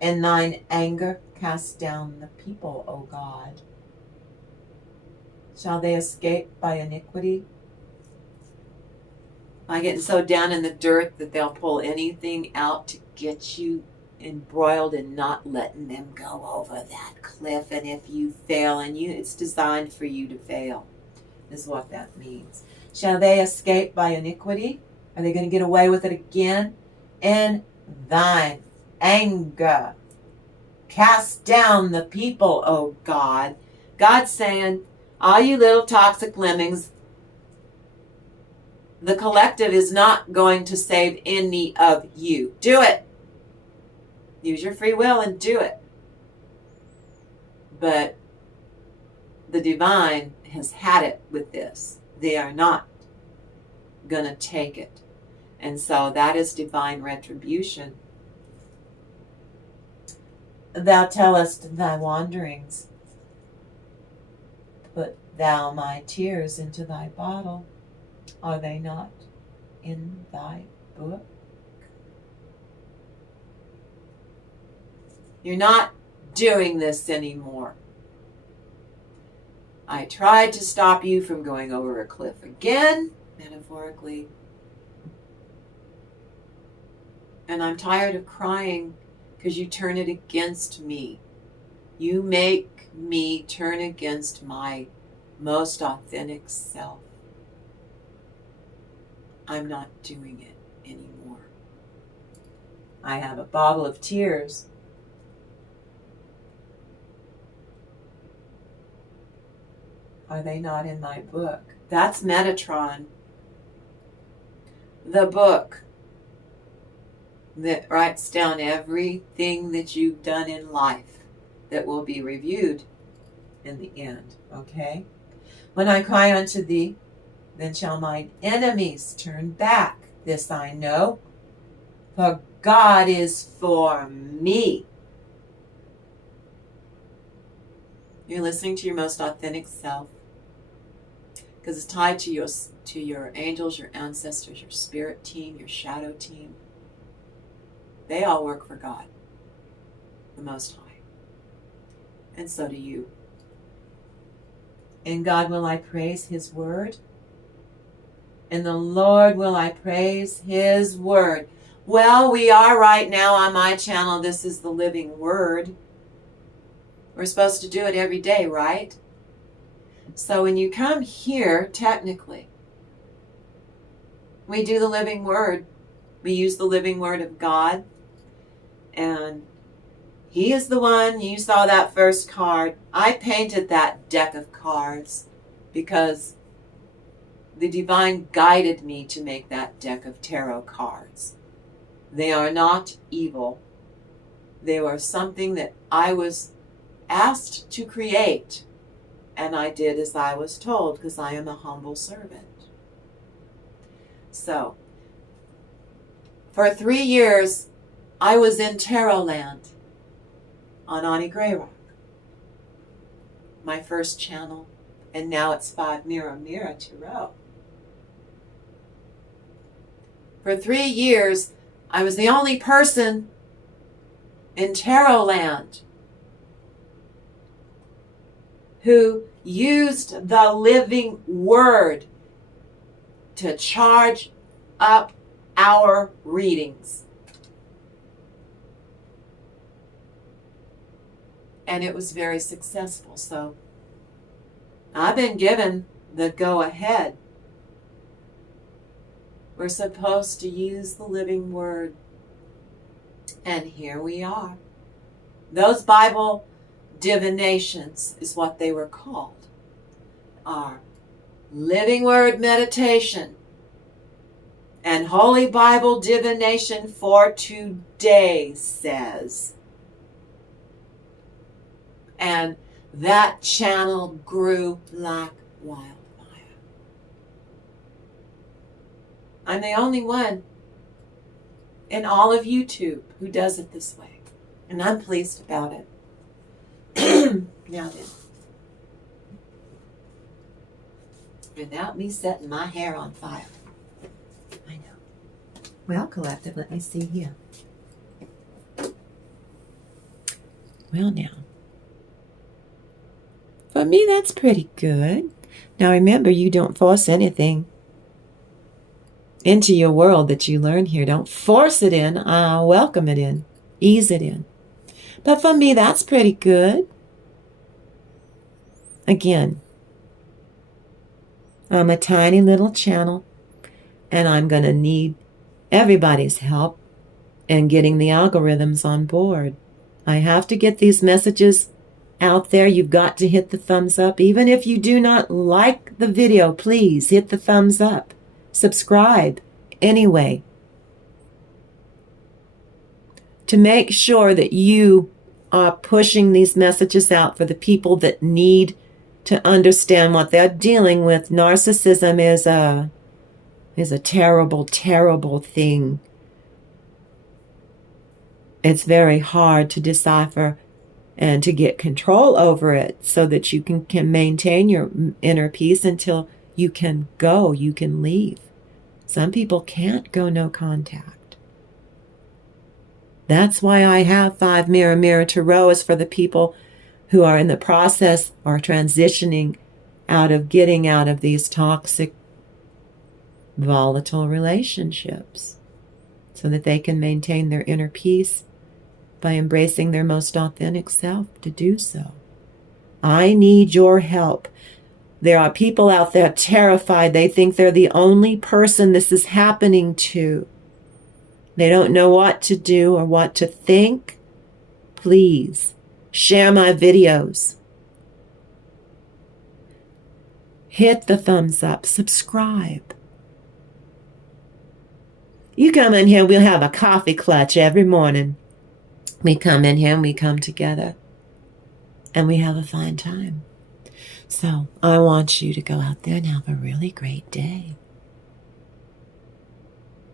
In thine anger cast down the people, O God. Shall they escape by iniquity? By getting so down in the dirt that they'll pull anything out to get you embroiled and not letting them go over that cliff. And if you fail, and it's designed for you to fail, is what that means. Shall they escape by iniquity? Are they going to get away with it again? In thine anger cast down the people, O God. God's saying, all you little toxic lemmings, the collective is not going to save any of you. Do it. Use your free will and do it. But the divine has had it with this. They are not going to take it. And so that is divine retribution. Thou tellest thy wanderings. Put thou my tears into thy bottle. Are they not in thy book? You're not doing this anymore. I tried to stop you from going over a cliff again, metaphorically. And I'm tired of crying because you turn it against me. You make me turn against my most authentic self. I'm not doing it anymore. I have a bottle of tears. Are they not in my book? That's Metatron. The book that writes down everything that you've done in life that will be reviewed in the end. Okay? When I cry unto thee, then shall mine enemies turn back. This I know, for God is for me. You're listening to your most authentic self because it's tied to your angels, your ancestors, your spirit team, your shadow team. They all work for God, the Most High. And so do you. In God will I praise His word. In the Lord will I praise His word. Well, we are right now on my channel. This is the living word. We're supposed to do it every day, right? So when you come here, technically, we do the living word. We use the living word of God. And He is the one. You saw that first card. I painted that deck of cards because the divine guided me to make that deck of tarot cards. They are not evil. They were something that I was asked to create. And I did as I was told because I am a humble servant. So, for 3 years, I was in Tarot Land on Ani Grey Rock. My first channel. And now it's 5 Mirror Mirror Tarot. For 3 years, I was the only person in Tarot Land. who used the living word to charge up our readings. And it was very successful. So I've been given the go-ahead. We're supposed to use the living word. And here we are. Those Bible divinations is what they were called. Are living word meditation and Holy Bible divination for today says. And that channel grew like wildfire. I'm the only one in all of YouTube who does it this way. And I'm pleased about it. Now then. Without me setting my hair on fire. I know. Well, collective, let me see here. Well, now. For me, that's pretty good. Now, remember, you don't force anything into your world that you learn here. Don't force it in. Welcome it in. Ease it in. But for me, that's pretty good. Again, I'm a tiny little channel, and I'm going to need everybody's help in getting the algorithms on board. I have to get these messages out there. You've got to hit the thumbs up. Even if you do not like the video, please hit the thumbs up. Subscribe anyway. To make sure that you are pushing these messages out for the people that need to understand what they're dealing with. Narcissism is a terrible, terrible thing. It's very hard to decipher and to get control over it so that you can maintain your inner peace until you can go, you can leave. Some people can't go no contact. That's why I have 5 Mirror, Mirror Tarot is for the people who are in the process or transitioning getting out of these toxic, volatile relationships so that they can maintain their inner peace by embracing their most authentic self to do so. I need your help. There are people out there terrified. They think they're the only person this is happening to. They don't know what to do or what to think. Please share my videos. Hit the thumbs up. Subscribe. You come in here, we'll have a coffee clutch every morning. We come in here and we come together. And we have a fine time. So I want you to go out there and have a really great day.